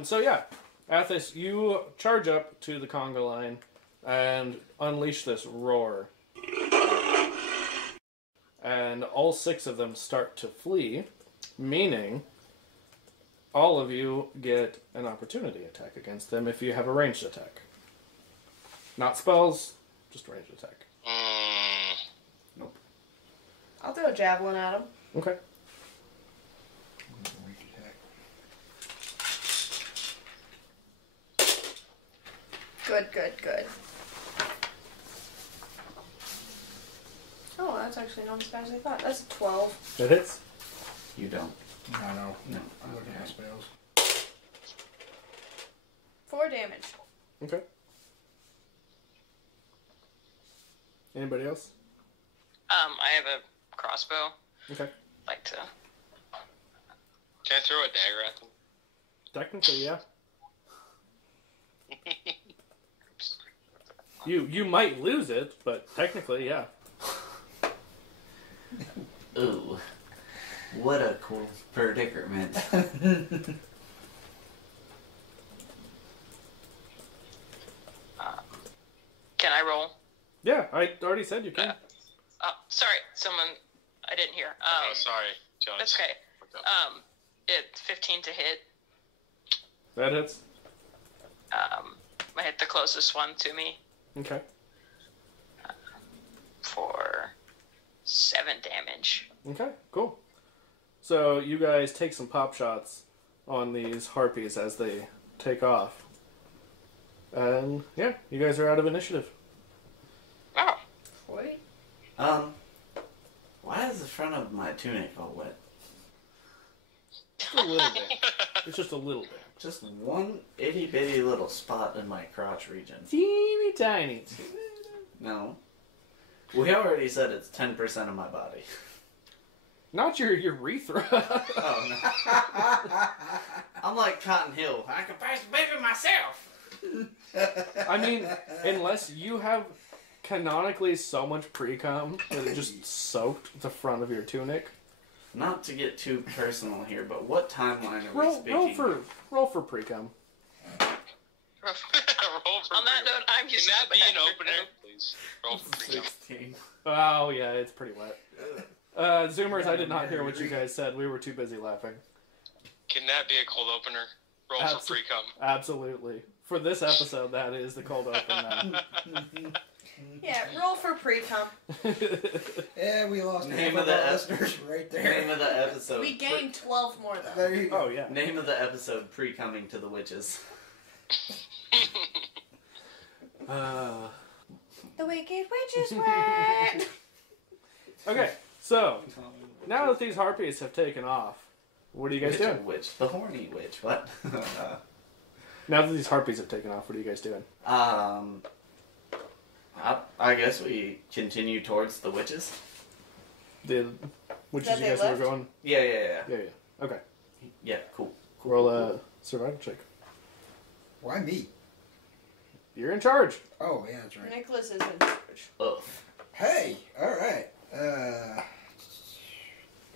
so yeah, Athos, you charge up to the conga line and unleash this roar. And all 6 of them start to flee, meaning all of you get an opportunity attack against them if you have a ranged attack. Not spells, just ranged attack. Nope. I'll throw a javelin at him. Okay. Good. Oh, that's actually not as bad as I thought. That's a 12. That hits. You don't. No. No. I'm looking at my spells. 4 damage. Okay. Anybody else? I have a crossbow. Okay. Like to. Can I throw a dagger at them? Technically, yeah. You might lose it, but technically, yeah. Ooh. What a cool predicament. Can I roll? Yeah, I already said you can. Oh, sorry, someone I didn't hear. Oh, sorry, Jonas. That's okay. What's up? It's 15 to hit. That hits. I hit the closest one to me Okay. for 7 damage. Okay, cool. So you guys take some pop shots on these harpies as they take off. And yeah, you guys are out of initiative. Oh, Wait. Why is the front of my tunic all wet? Just a little bit. It's just a little bit. Just one itty bitty little spot in my crotch region. Teeny tiny. No. We already said it's 10% of my body. Not your urethra. Oh, no. I'm like Cotton Hill. I can pass the baby myself. I mean, unless you have canonically so much pre-cum that it just soaked the front of your tunic. Not to get too personal here, but what timeline are we speaking? Roll for pre-cum. Roll for on that note, I'm Can using that the be an bathroom. opener, please? Roll for freedom. 16. Oh, yeah, it's pretty wet. Zoomers, I did not hear what you guys said. We were too busy laughing. Can that be a cold opener? Roll for pre-cum. Absolutely. For this episode, that is the cold open now. Yeah, roll for pre-cum. Yeah, we lost Name half of the our ep- listeners right Name there. of the episode. We gained 12 more though. There you go. Oh, yeah. Name of the episode pre-coming to the witches. The Wicked Witch's Wet. Okay, so, now that these harpies have taken off, what are you guys Which doing? witch? The horny witch. What? Now that these harpies have taken off, what are you guys doing? I guess we continue towards the witches. The witches That you they guys left? were going? Yeah. Yeah. Okay. Yeah, cool. Roll a survival check. Why me? You're in charge. Oh, yeah, that's right. Nicholas is in charge. Ugh. Hey, all right.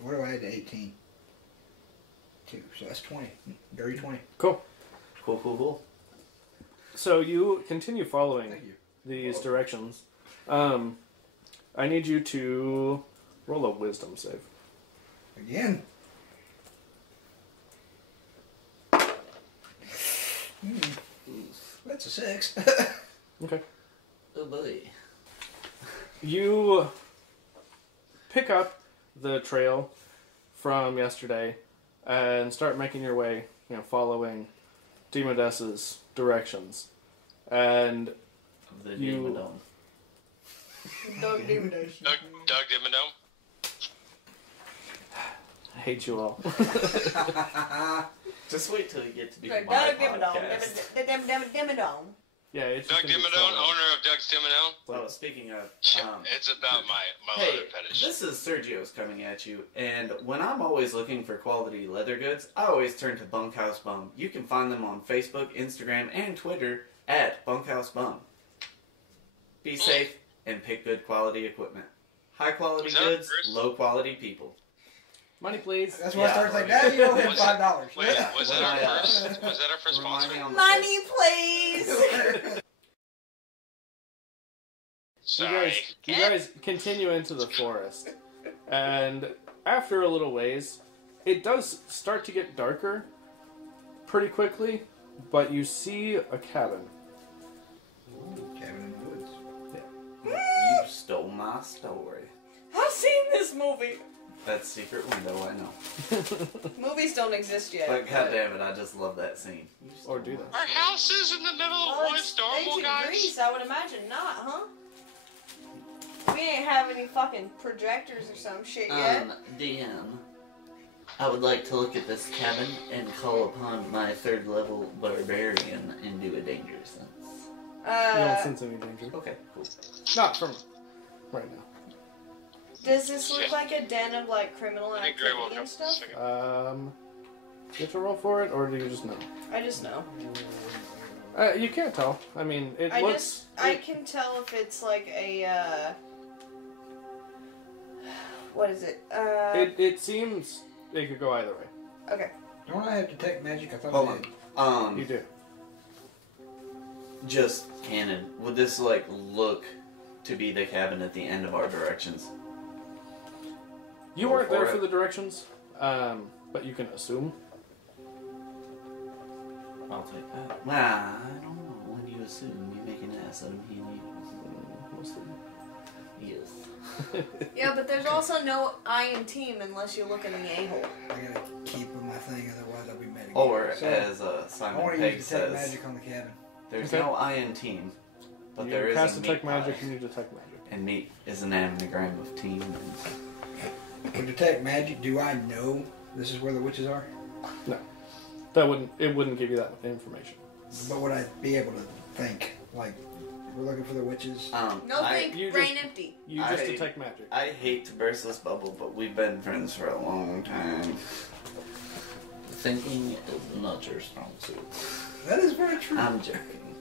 What do I add to 18? 2, so that's 20. Dirty 20. Cool. Cool. So you continue following Thank you. these directions. I need you to roll a wisdom save. Again. That's a 6. Okay. Oh boy. You pick up the trail from yesterday and start making your way, following Demodes's directions. And The You- Demodome. Doug Dimmadome. Doug Dimmadome. I hate you all. Just wait till you get to do Doug my Dimmadome. podcast. Dimmadome. Yeah, it's Doug just gonna be Dimmadome, fun. owner of Doug's Dimmadome. Oh, speaking of, It's about my hey, leather fetish. this is Sergio's coming at you, and when I'm always looking for quality leather goods, I always turn to Bunkhouse Bum. You can find them on Facebook, Instagram, and Twitter at Bunkhouse Bum. Be safe and pick good quality equipment. High quality Was that goods, first? low quality people. Money, please. That's why Yeah. it starts like that. You don't hit Was- $5. Wait, Yeah. was that Well, our yeah. first? Was that our first Remind sponsor? me on the Money, please. Sorry. You guys continue into the forest, and after a little ways, it does start to get darker, pretty quickly, but you see a cabin. Cabin in the woods. You stole my story. I've seen this movie. That secret window, I know. Movies don't exist yet. But goddammit, I just love that scene. You stole Or do my that. Our house is in the middle of Well, the woods, it's normal ancient guys. Greece, I would imagine not, huh? We ain't have any fucking projectors or some shit yet. DM, I would like to look at this cabin and call upon my 3rd level barbarian and do a danger sense. You don't sense any danger. Okay, cool. Not from right now. Does this look like a den of like criminal I think Gray woke activity up and for a stuff? second. You have to roll for it, or do you just know? I just know. You can't tell. I mean, it I looks. I can tell if it's like a what is it? It seems it could go either way. Okay. Don't I have detect magic? I thought Hold I did. You do. Just canon. Would this like look to be the cabin at the end of our directions? You Roll weren't there for for it. the directions, but you can assume. I'll take that. Nah, I don't know. When you assume, you make an ass out of me and you. Yes. Yeah, but there's also no I in team unless you look in the a-hole. I gotta keep with my thing, otherwise I'll be mad again. Or So, as I Simon want to Pegg use detect says, magic on the cabin. there's Okay. no I in team, but you there is cast a detect meat magic, pie. and you detect magic. And meat is an anagram of team. And With detect magic, do I know this is where the witches are? No, it wouldn't give you that information. But would I be able to think, like, we're looking for the witches? No I, think, you brain just- empty. You I- just detect magic. I hate to burst this bubble, but we've been friends for a long time. Thinking is not your strong suit. That is very true. I'm joking.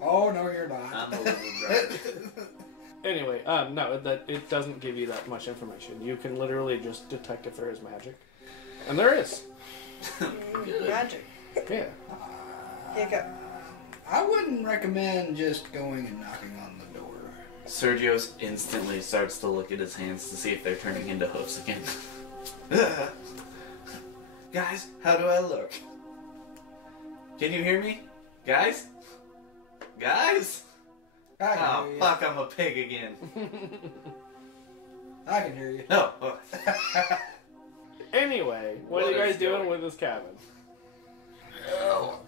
Oh, no, you're not. I'm a little drunk. Anyway, no, that it doesn't give you that much information. You can literally just detect if there is magic, and there is. Magic. Yeah. Hiccup. I wouldn't recommend just going and knocking on the door. Sergio instantly starts to look at his hands to see if they're turning into hoofs again. Guys, how do I look? Can you hear me? Guys? Guys? I can Oh, hear you. fuck, I'm a pig again. I can hear you. No. Oh. Anyway, what are What you guys is doing going- with this cabin? Well,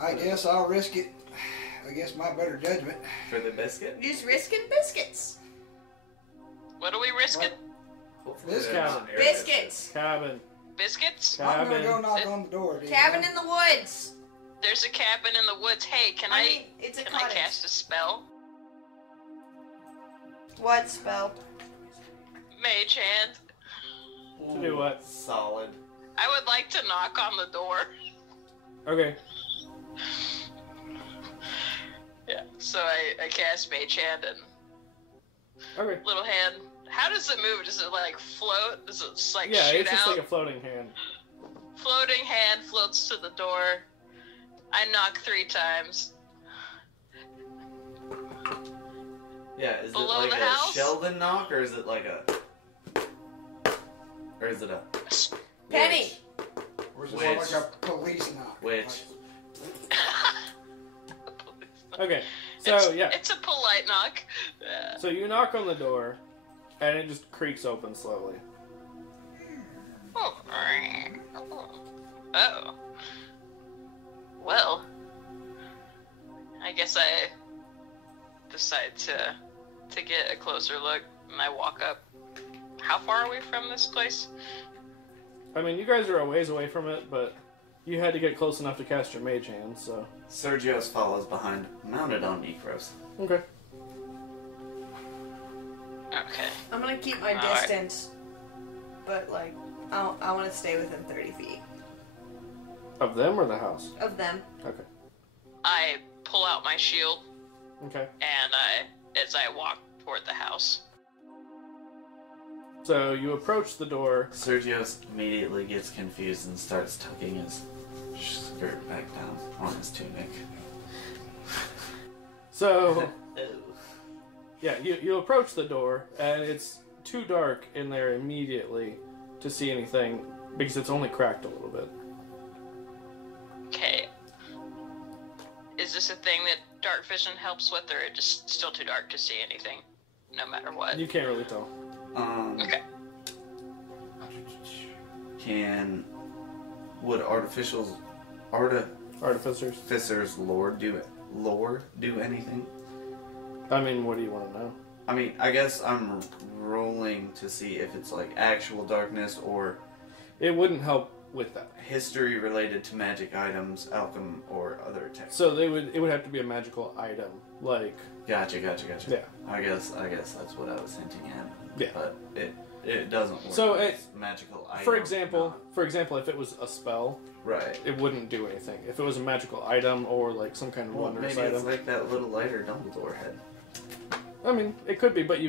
I guess I'll risk it against my better judgment. For the biscuit? Just risking biscuits. What are we risking? Hopefully This they're cabin. not air Biscuits. Cabin. Biscuits? I'm gonna go Cabin. knock on the door. dude. Cabin in the woods. There's a cabin in the woods. Hey, can I I, mean, it's a can I cottage. cast a spell? What spell? Mage hand. To do what? Solid. I would like to knock on the door. Okay. Yeah. So I cast Mage Hand and Okay. Little Hand. How does it move? Does it like float? Does it just, like Yeah, shoot it's just out? like a floating hand. Floating hand floats to the door. I knock 3 times. Yeah, is Below it like the a house? Sheldon knock, or is it like a... Or is it a... Penny. Or is it more Which- like a police knock? Which... Okay. So yeah. It's a polite knock. Yeah. So you knock on the door, and it just creaks open slowly. Oh. Oh. Well, I guess I decide to get a closer look, and I walk up. How far are we from this place? I mean, you guys are a ways away from it, but you had to get close enough to cast your mage hand, so. Sergios follows behind, mounted on Necros. Okay. Okay. I'm gonna keep my Alright. distance, but like, I want to stay within 30 feet Of them or the house? of them. Okay. I pull out my shield, Okay. and as I walk toward the house. So you approach the door. Sergios immediately gets confused and starts tucking his skirt back down on his tunic. So, Oh. yeah, you approach the door, and it's too dark in there immediately to see anything, because it's only cracked a little bit. this a thing that dark vision helps with, or just still too dark to see anything, no matter what? You can't really tell. Okay. Would artificers lore do anything? I mean, what do you want to know? I mean, I guess I'm rolling to see if it's like actual darkness or It wouldn't help with that. history related to magic items, alchemy, or other tech. So it would have to be a magical item, like Gotcha. Yeah. I guess that's what I was hinting at. Yeah. But it doesn't work. So with magical item. for example, if it was a spell, right. it wouldn't do anything. If it was a magical item or like some kind of Well, wondrous maybe item, it's like that little lighter Dumbledore had. I mean, it could be, but I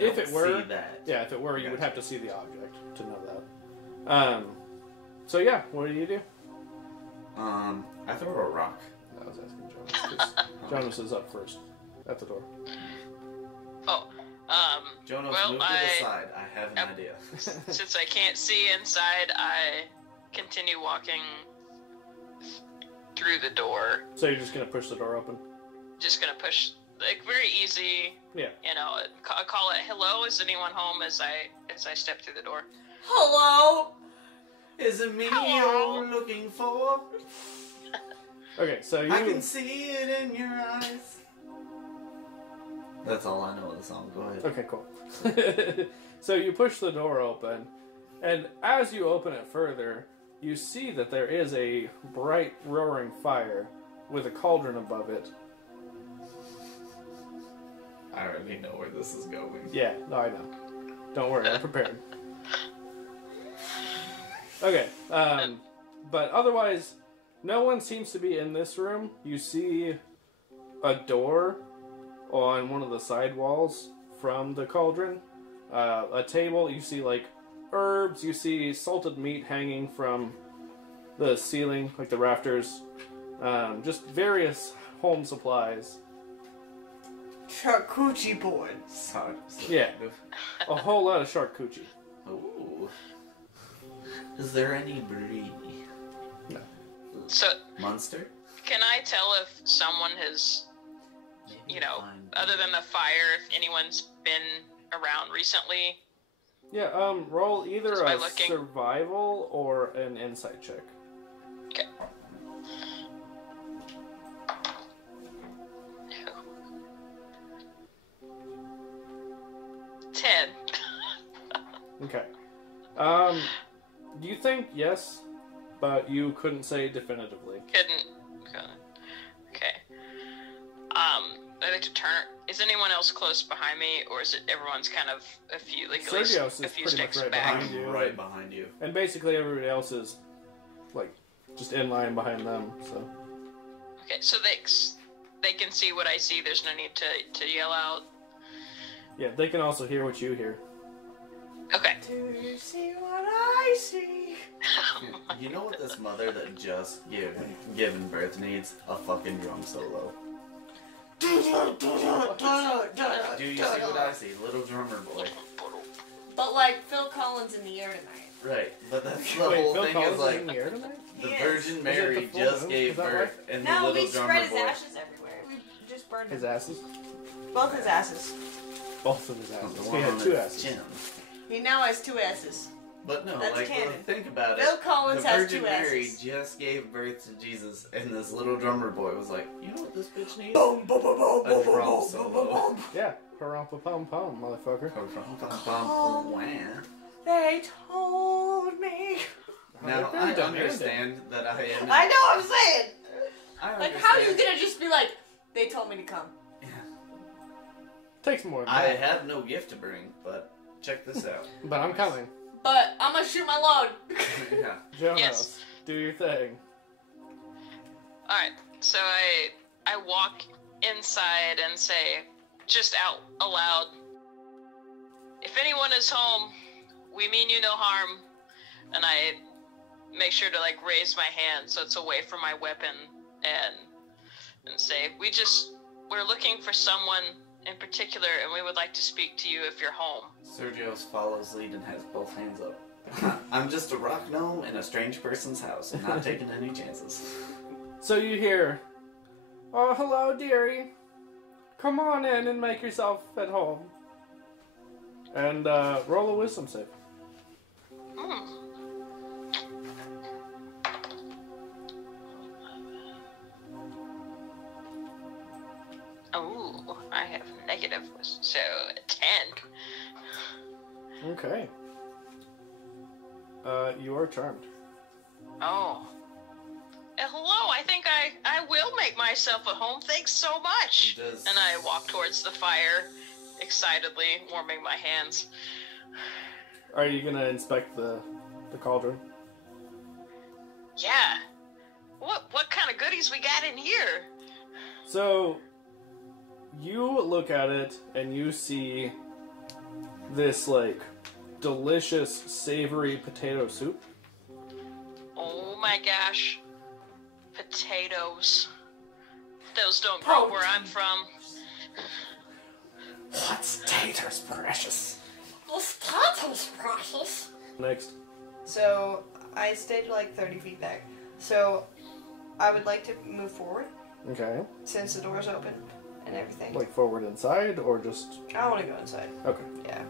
If don't it were- see that. yeah, if it were, you would have to see the object to know that. So yeah, what do you do? I throw a rock. I was asking Jonas. 'Cause Jonas is up first at the door. Oh, Jonas, well, move to the side. I have an idea. since I can't see inside, I continue walking through the door. So you're just gonna push the door open? Just gonna push, like, very easy. Yeah. You know, call it hello. Is anyone home? As I step through the door. Hello. Is it me Hello? you're looking for? Okay, so I can see it in your eyes. That's all I know of the song. Go ahead. Okay, cool. So you push the door open, and as you open it further, you see that there is a bright, roaring fire with a cauldron above it. I already know where this is going. Yeah, no, I know. Don't worry, I'm prepared. Okay, but otherwise, no one seems to be in this room. You see a door on one of the side walls from the cauldron. A table, you see like herbs, you see salted meat hanging from the ceiling, like the rafters. Just various home supplies. Charcuterie board. Sorry. Yeah. A whole lot of charcuterie. Ooh. Is there any brie? No. So, Munster? can I tell if someone has, you know, other than the fire, if anyone's been around recently? Yeah, roll either Just by a looking. survival or an insight check. Okay. 10. Okay. You think yes, but you couldn't say definitively. Couldn't. Okay. I like to turn. Is anyone else close behind me, or is it everyone's kind of a few, like at least Sergios a is few pretty much sticks right back? behind you. Right behind you. And basically everybody else is, like, just in line behind them, so. Okay, so they can see what I see. There's no need to yell out. Yeah, they can also hear what you hear. Okay. Do you see what I see? You know what this mother that just given birth needs? A fucking drum solo. Do you see what I see? Little drummer boy. But like Phil Collins in the air tonight. Right, but that's the Wait, whole Phil thing Collins is like in the air tonight? the Yes. Virgin Is Mary it the full just moon? gave Is that birth, and the No, little we drummer spread his boy. ashes everywhere. We just burned His him. asses? Both his asses. Both of his The asses. one He had on two his asses. chin. He now has two asses. But no, That's like canon. think about Bill it. Collins The has Virgin two Mary asses. just gave birth to Jesus, and this little drummer boy was like, "You know what this bitch needs? Boom, boom, boom, boom, A boom, drum boom, boom, solo." boom, boom. Yeah, pa-rum-pa-pum-pum, motherfucker. They told me. Now They're I very demanding. understand that I am. I know what I'm saying. I Like, how are you understand- gonna just be like, they told me to come? Takes more than I that. have no gift to bring, but check this out. But I'm coming. But I'm gonna shoot my load. Yeah. Jonas, Yes. do your thing. Alright, so I walk inside and say, just out aloud, if anyone is home, we mean you no harm. And I make sure to like raise my hand so it's away from my weapon and say, we're looking for someone in particular and we would like to speak to you if you're home. Sergio follows lead and has both hands up. I'm just a rock gnome in a strange person's house. I'm not taking any chances. So you hear, Oh, hello, dearie. Come on in and make yourself at home. And roll a wisdom save. Hmm. Oh, I have negative, so 10. Okay. You are charmed. Oh. Hello, I think I will make myself at home. Thanks so much. And I walk towards the fire, excitedly warming my hands. Are you gonna inspect the cauldron? Yeah. What kind of goodies we got in here? So, you look at it and you see this, like, delicious, savory potato soup. Oh my gosh. Potatoes. Those don't grow where I'm from. What's taters, precious? This potato's precious. Next. So I stayed like 30 feet back. So I would like to move forward Okay. since the door's open and everything. Like forward inside, or just... I want to go inside. Okay. Yeah.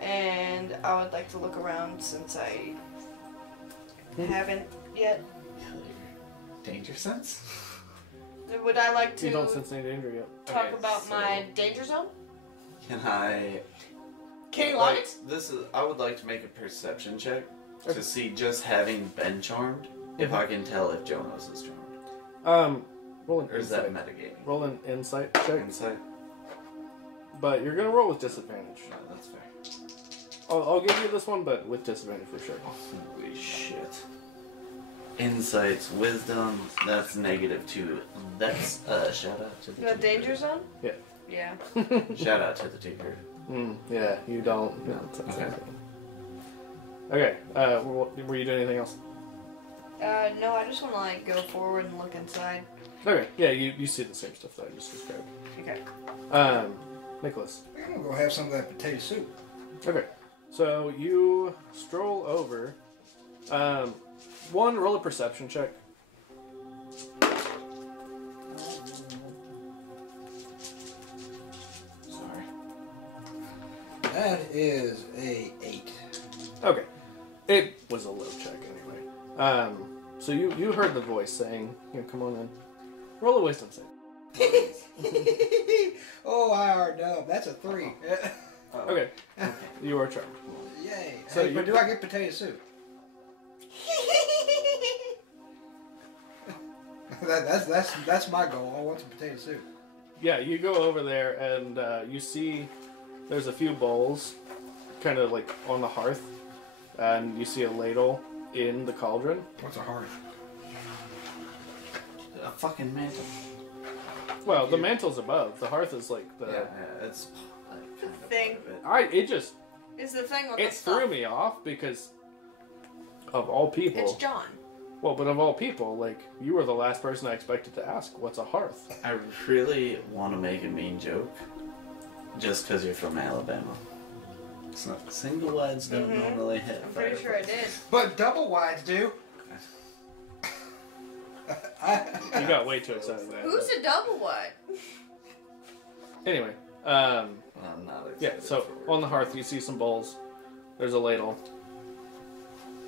And I would like to look around since I haven't yet. Danger sense? Would I like to You don't sense any danger yet. talk Okay, about so- my danger zone? Can I... Can you like, light? I would like to make a perception check Okay. to see, just having been charmed, if I can tell if Jonas is charmed. Roll an Or is insight. that metagaming? Roll an insight check, Insight? but you're gonna roll with disadvantage. No, that's fair. I'll give you this one, but with disadvantage for sure. Holy shit. Insights, wisdom, that's -2. That's, shout out to the The danger zone? Yeah. Yeah. Shout out to the tinker. Yeah, you don't. No, that's Okay. Okay. Were you doing anything else? No, I just want to like go forward and look inside. Okay. Yeah, you see the same stuff that I just described. Okay. Nicholas. I'm gonna go have some of that potato soup. Okay. So you stroll over. One, roll a perception check. Sorry. That is a 8. Okay. It was a low check anyway. So you heard the voice saying, come on in. Roll a wisdom save. Oh, I already know. That's a 3. Okay. You are charmed. Yay. So Hey, but do I get potato soup? That's my goal. I want some potato soup. Yeah, you go over there and you see there's a few bowls kind of like on the hearth, and you see a ladle in the cauldron. What's a hearth? A fucking mantle. Well, the mantle's above. The hearth is like the. Yeah, it's like, kind of Thing. part of it. It just Is the thing with it the stuff. threw me off because of all people. It's John. Well, but of all people, like you were the last person I expected to ask, "What's a hearth?" I really want to make a mean joke, just because you're from Alabama. It's not, single wides don't normally hit. I'm pretty sure I did. But double wides do. You got way too excited. There, Who's a double wide? Anyway, I'm not excited. yeah. So for on the hearth, you see some bowls. There's a ladle,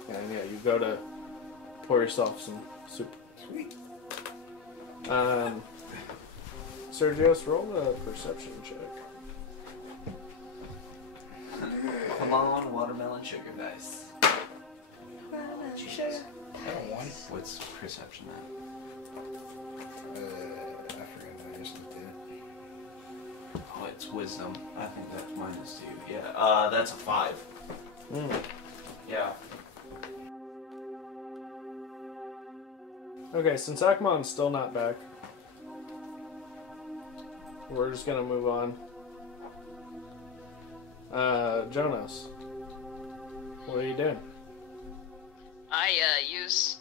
and yeah, you go to pour yourself some soup. Sweet. Sergios, roll a perception check. Come on, watermelon sugar dice. Sugar. I don't want it. What's perception at? I forgot what I just looked at. Oh, it's wisdom. I think that's -2. Yeah. That's a 5. Yeah. Okay, since Akmon's still not back, we're just gonna move on. Jonas, what are you doing? I use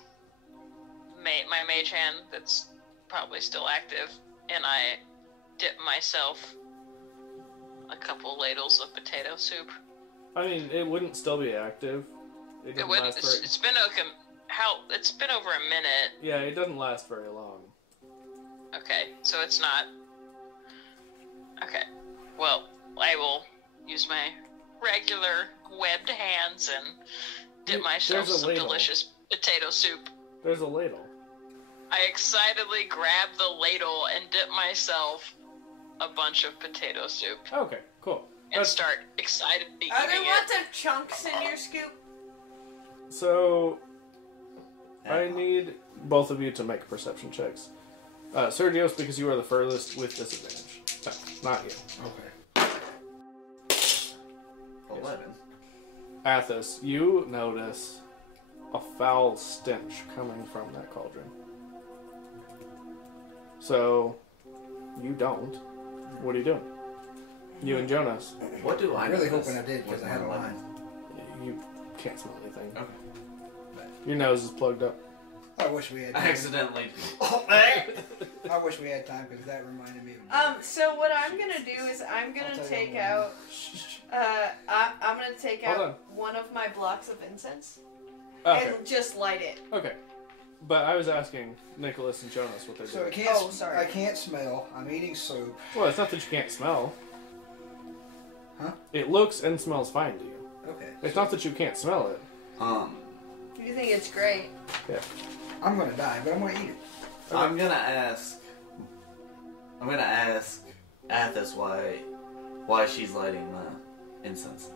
my mage hand that's probably still active, and I dip myself a couple ladles of potato soup. I mean, it wouldn't still be active. It wouldn't. It's been it's been over a minute. Yeah, it doesn't last very long. Okay, so it's not. Okay, well, I will use my regular webbed hands and dip myself There's a some ladle. delicious potato soup. There's a ladle. I excitedly grab the ladle and dip myself a bunch of potato soup Okay, cool. and start excitedly Are there eating lots it. of chunks in your scoop? So, I need both of you to make perception checks. Sergios, because you are the furthest with disadvantage. No, not you. Okay. 11. Athos, you notice a foul stench coming from that cauldron. So, you don't. What are you doing? You and Jonas. What do I I'm really notice hoping I did because with I had my a weapon? line. You can't smell anything. Okay. Your nose is plugged up. I wish we had I time. accidentally. I wish we had time because that reminded me of. So what I'm gonna do is I'm gonna I'll tell you take when. out. I'm gonna take Hold out on. one of my blocks of incense Okay. and just light it. Okay. But I was asking Nicholas and Jonas what they're So I doing. can't. Oh, sorry. I can't smell. I'm eating soup. Well, it's not that you can't smell. Huh? It looks and smells fine to you. Okay. It's not that you can't smell it. You think it's great? Yeah. I'm gonna die, but I'm gonna eat it. I'm gonna ask Athos why she's lighting the incense.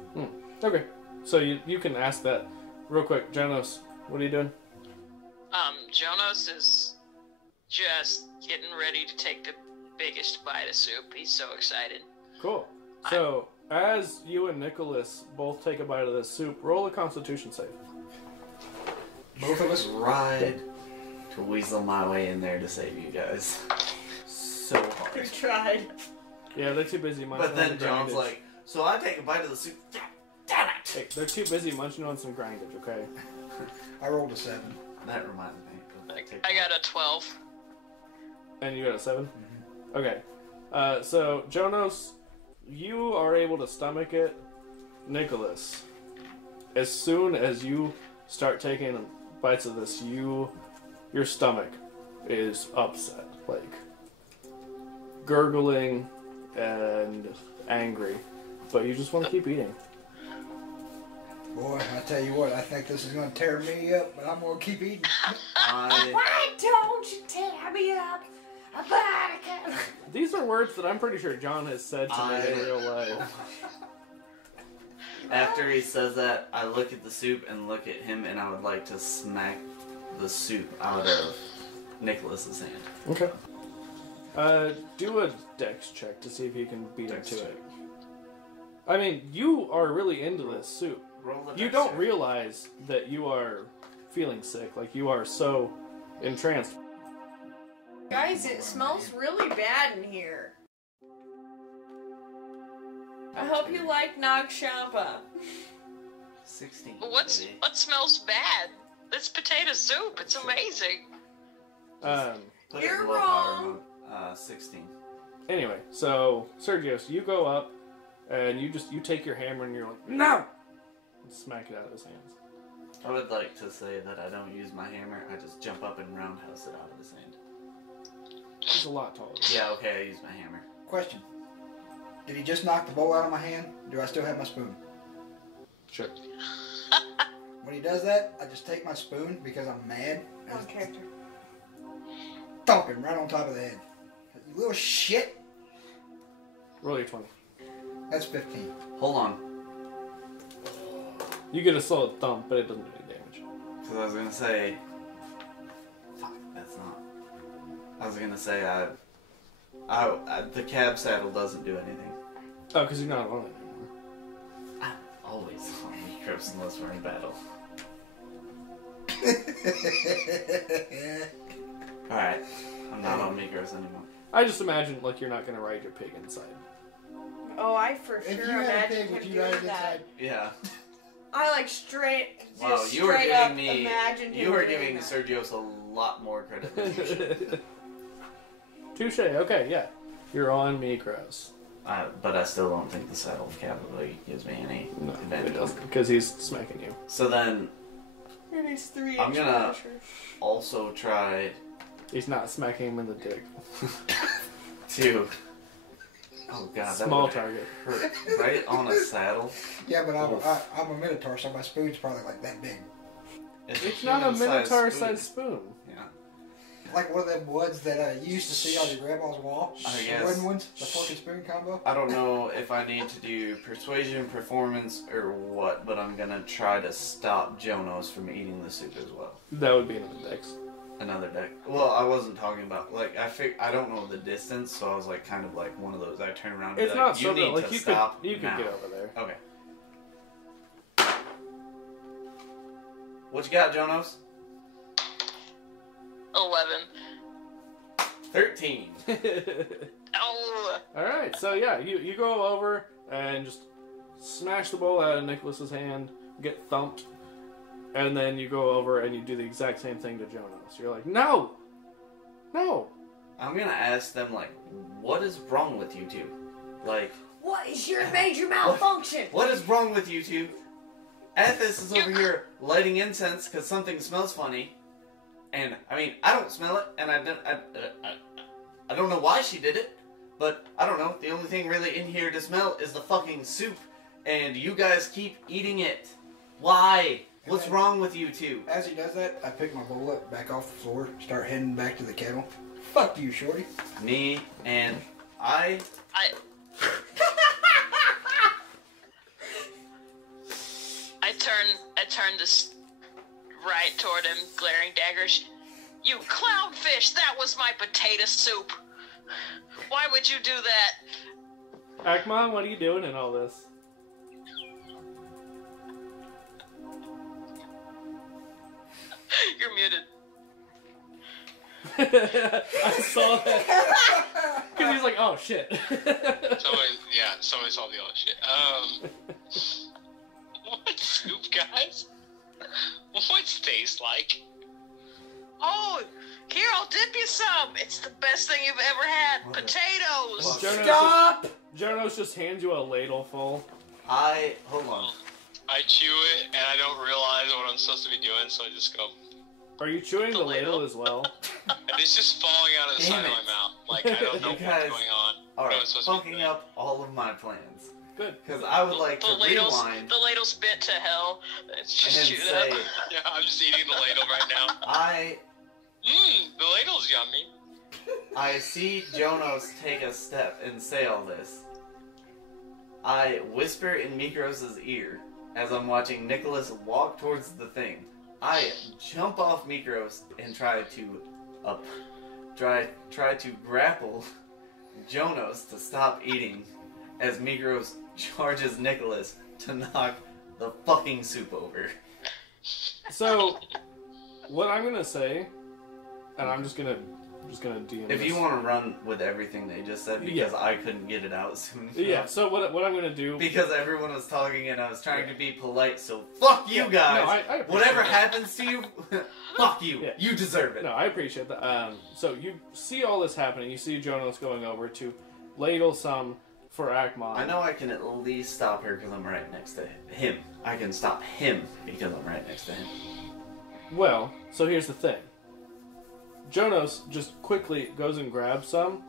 Okay. So you can ask that real quick. Jonas, what are you doing? Jonas is just getting ready to take the biggest bite of soup. He's so excited. Cool. So, as you and Nicholas both take a bite of this soup, roll a constitution save. Both of us. Tried to weasel my way in there to save you guys. So We hard. tried. Yeah, they're too busy munching But then on the John's grindage. like, so I take a bite of the soup. Damn it! Hey, they're too busy munching on some grindage, okay? I rolled a 7. That reminded me. I got a 12. And you got a 7? Okay. So, Jonas, you are able to stomach it. Nicholas, as soon as you start taking bites of this, your stomach is upset. Like, gurgling and angry. But you just want to keep eating. Boy, I tell you what, I think this is gonna tear me up, but I'm gonna keep eating. Why don't you tear me up? American. These are words that I'm pretty sure John has said to me in real life. After he says that, I look at the soup and look at him, and I would like to smack the soup out of Nicholas's hand. Okay. Do a dex check to see if you can beat him Dex to check. it. I mean, you are really into this soup. Roll the You dex don't check. realize that you are feeling sick. Like, you are so entranced. Guys, it smells really bad in here. I hope you like Nag Champa. 16. What baby. smells bad? It's potato soup. It's amazing. Put You're it in low power wrong. mode. 16. Anyway, so, Sergios, you go up, and you take your hammer, and you're like, no! And smack it out of his hands. I would like to say that I don't use my hammer. I just jump up and roundhouse it out of his hand. He's a lot taller. Yeah, okay, I use my hammer. Question. Did he just knock the bowl out of my hand? Do I still have my spoon? Sure. When he does that, I just take my spoon because I'm mad. and One character. Thump him right on top of the head. You little shit. Roll your 20. That's 15. Hold on, You get a solid thump, but it doesn't do any damage. because I was gonna say. Fuck, that's not. I was gonna say the cab saddle doesn't do anything. Oh, because you're not on it anymore. I'm always on the trips unless we're in battle. Alright, I'm not on Migros anymore. I just imagine, like, you're not going to ride your pig inside. Oh, I for If sure you had a imagine pig, him would you doing ride it that. inside? Yeah. I like straight, just Wow, you were straight up giving me. imagine You him were doing giving that. Sergios a lot more credit than you should. Touche. Okay, yeah. You're on Migros. But I still don't think the saddle cavalry gives me any No, it advantage. doesn't, because he's smacking you. So then, And he's 3 I'm inch gonna- pressure. also try He's not smacking him in the dick. Dude. Oh god, that Small would target. hurt. Right on a saddle. Yeah, but I'm a Minotaur, so my spoon's probably like that big. It's not a Minotaur-sized spoon. Yeah. Like one of them woods that you used to see on your grandma's wall. I The guess. wooden ones, the fork and spoon combo. I don't know if I need to do persuasion, performance, or what, but I'm gonna try to stop Jonos from eating the soup as well. That would be another dex. Another deck. Well, I wasn't talking about like I don't know the distance, so I was like kind of like one of those. I turn around. And It's be not like, so you bad. need Like to you stop could now. get over there. Okay. What you got, Jonos? 11. 13. Oh. Alright, so yeah, you go over and just smash the bowl out of Nicholas's hand, get thumped, and then you go over and you do the exact same thing to Jonas. You're like, no! No! I'm gonna ask them like, what is wrong with you two? Like, What is your major malfunction? what is wrong with you two? Athos is over here lighting incense because something smells funny, and I mean I don't smell it, and I don't know why she did it, but I don't know. The only thing really in here to smell is the fucking soup, and you guys keep eating it. Why? What's wrong with you two? As he does that, I pick my bowl up, back off the floor, start heading back to the kettle. Fuck you, shorty. Me and I turn this right toward him, glaring daggers. You clownfish! That was my potato soup. Why would you do that? Akmon, what are you doing in all this? You're muted. I saw that. Because he's like, oh shit. Somebody saw the other shit. What soup, guys? What's it taste like? Oh, here, I'll dip you some. It's the best thing you've ever had. Potatoes. Jonas just hands you a ladle full. hold on. I chew it and I don't realize what I'm supposed to be doing, so I just go. Are you chewing the ladle as well? And it's just falling out of the side of my mouth. Like, I don't know You what's guys going on. Are What I'm supposed to be fucking doing. up all of my plans. Good. Because I would like to rewind The ladle's bit to hell. It's just and chewed say, up. Yeah, I'm just eating the ladle right now. The ladle's yummy. I see Jonos take a step and say all this. I whisper in Mikros' ear as I'm watching Nicholas walk towards the thing. I jump off Mikros and try to grapple Jonos to stop eating as Mikros charges Nicholas to knock the fucking soup over. So, what I'm gonna say, and I'm just gonna DM If this. you want to run with everything they just said, because I couldn't get it out soon enough. Yeah, so what I'm gonna do... Because everyone was talking and I was trying to be polite, so fuck you guys! No, I appreciate Whatever that. happens to you, fuck you! Yeah. You deserve it! No, I appreciate that. So you see all this happening. You see Jonas going over to ladle some for Akmon. I know I can at least stop her because I'm right next to him. I can stop him because I'm right next to him. Well, so here's the thing. Jonas just quickly goes and grabs some,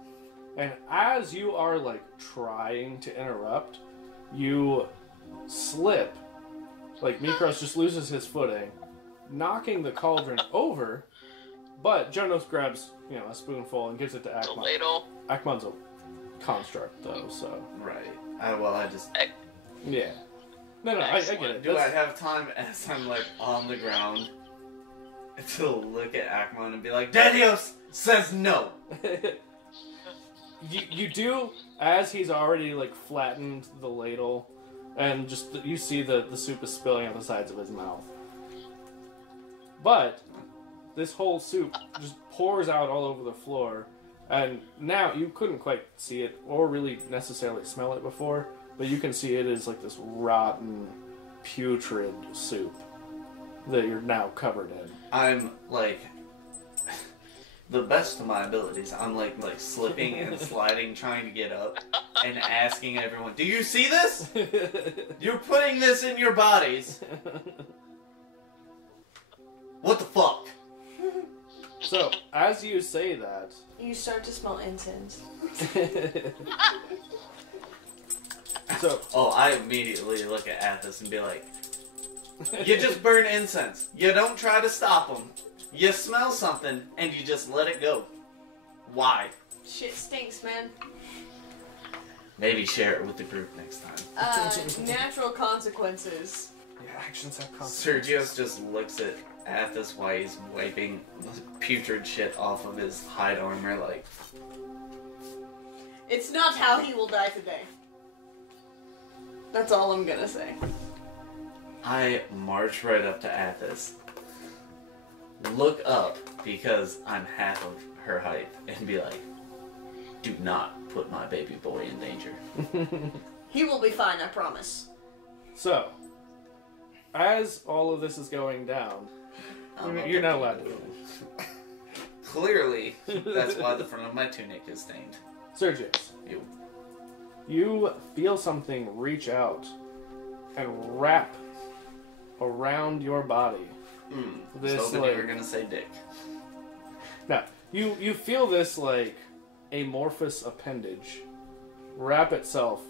and as you are like trying to interrupt, you slip. Like Mikros just loses his footing, knocking the cauldron over. But Jonas grabs, a spoonful and gives it to The Akmon. ladle. Akmon's a construct, though, so Right. yeah. No, I get it. Do I have time as I'm like on the ground to look at Akmon and be like, Dadios says no! You do, as he's already like flattened the ladle, and just you see the soup is spilling out the sides of his mouth. But this whole soup just pours out all over the floor, and now you couldn't quite see it or really necessarily smell it before, but you can see it is like this rotten, putrid soup that you're now covered in. I'm like the best of my abilities. I'm like slipping and sliding, trying to get up, and asking everyone, "Do you see this? You're putting this in your bodies. What the fuck?" So, as you say that, You start to smell incense. so Oh, I immediately look at Athos and be like, you just burn incense. You don't try to stop them. You smell something and you just let it go. Why? Shit stinks, man. Maybe share it with the group next time. Natural consequences. your actions have consequences. Sergio just looks at Athos while he's wiping putrid shit off of his hide armor like, It's not how he will die today. That's all I'm gonna say. I march right up to Athos, look up because I'm half of her height, and be like, do not put my baby boy in danger. He will be fine, I promise. So, as all of this is going down, you're not allowed to finish. Clearly, that's why the front of my tunic is stained. Sergius, Ew. you feel something reach out and wrap around your body. This This, you like- were gonna say dick. Now, you feel this, like, amorphous appendage wrap itself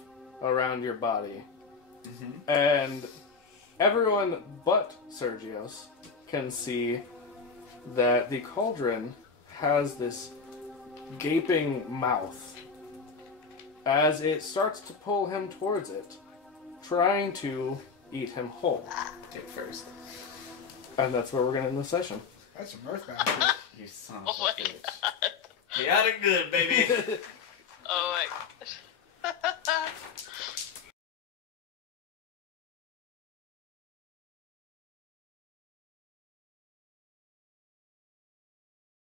around your body. And everyone but Sergios can see that the cauldron has this gaping mouth as it starts to pull him towards it, trying to eat him whole. Dick first. And that's where we're going to end the session. That's some earthbound shit. You son Oh of my a bitch. Chaotic good, baby. Oh my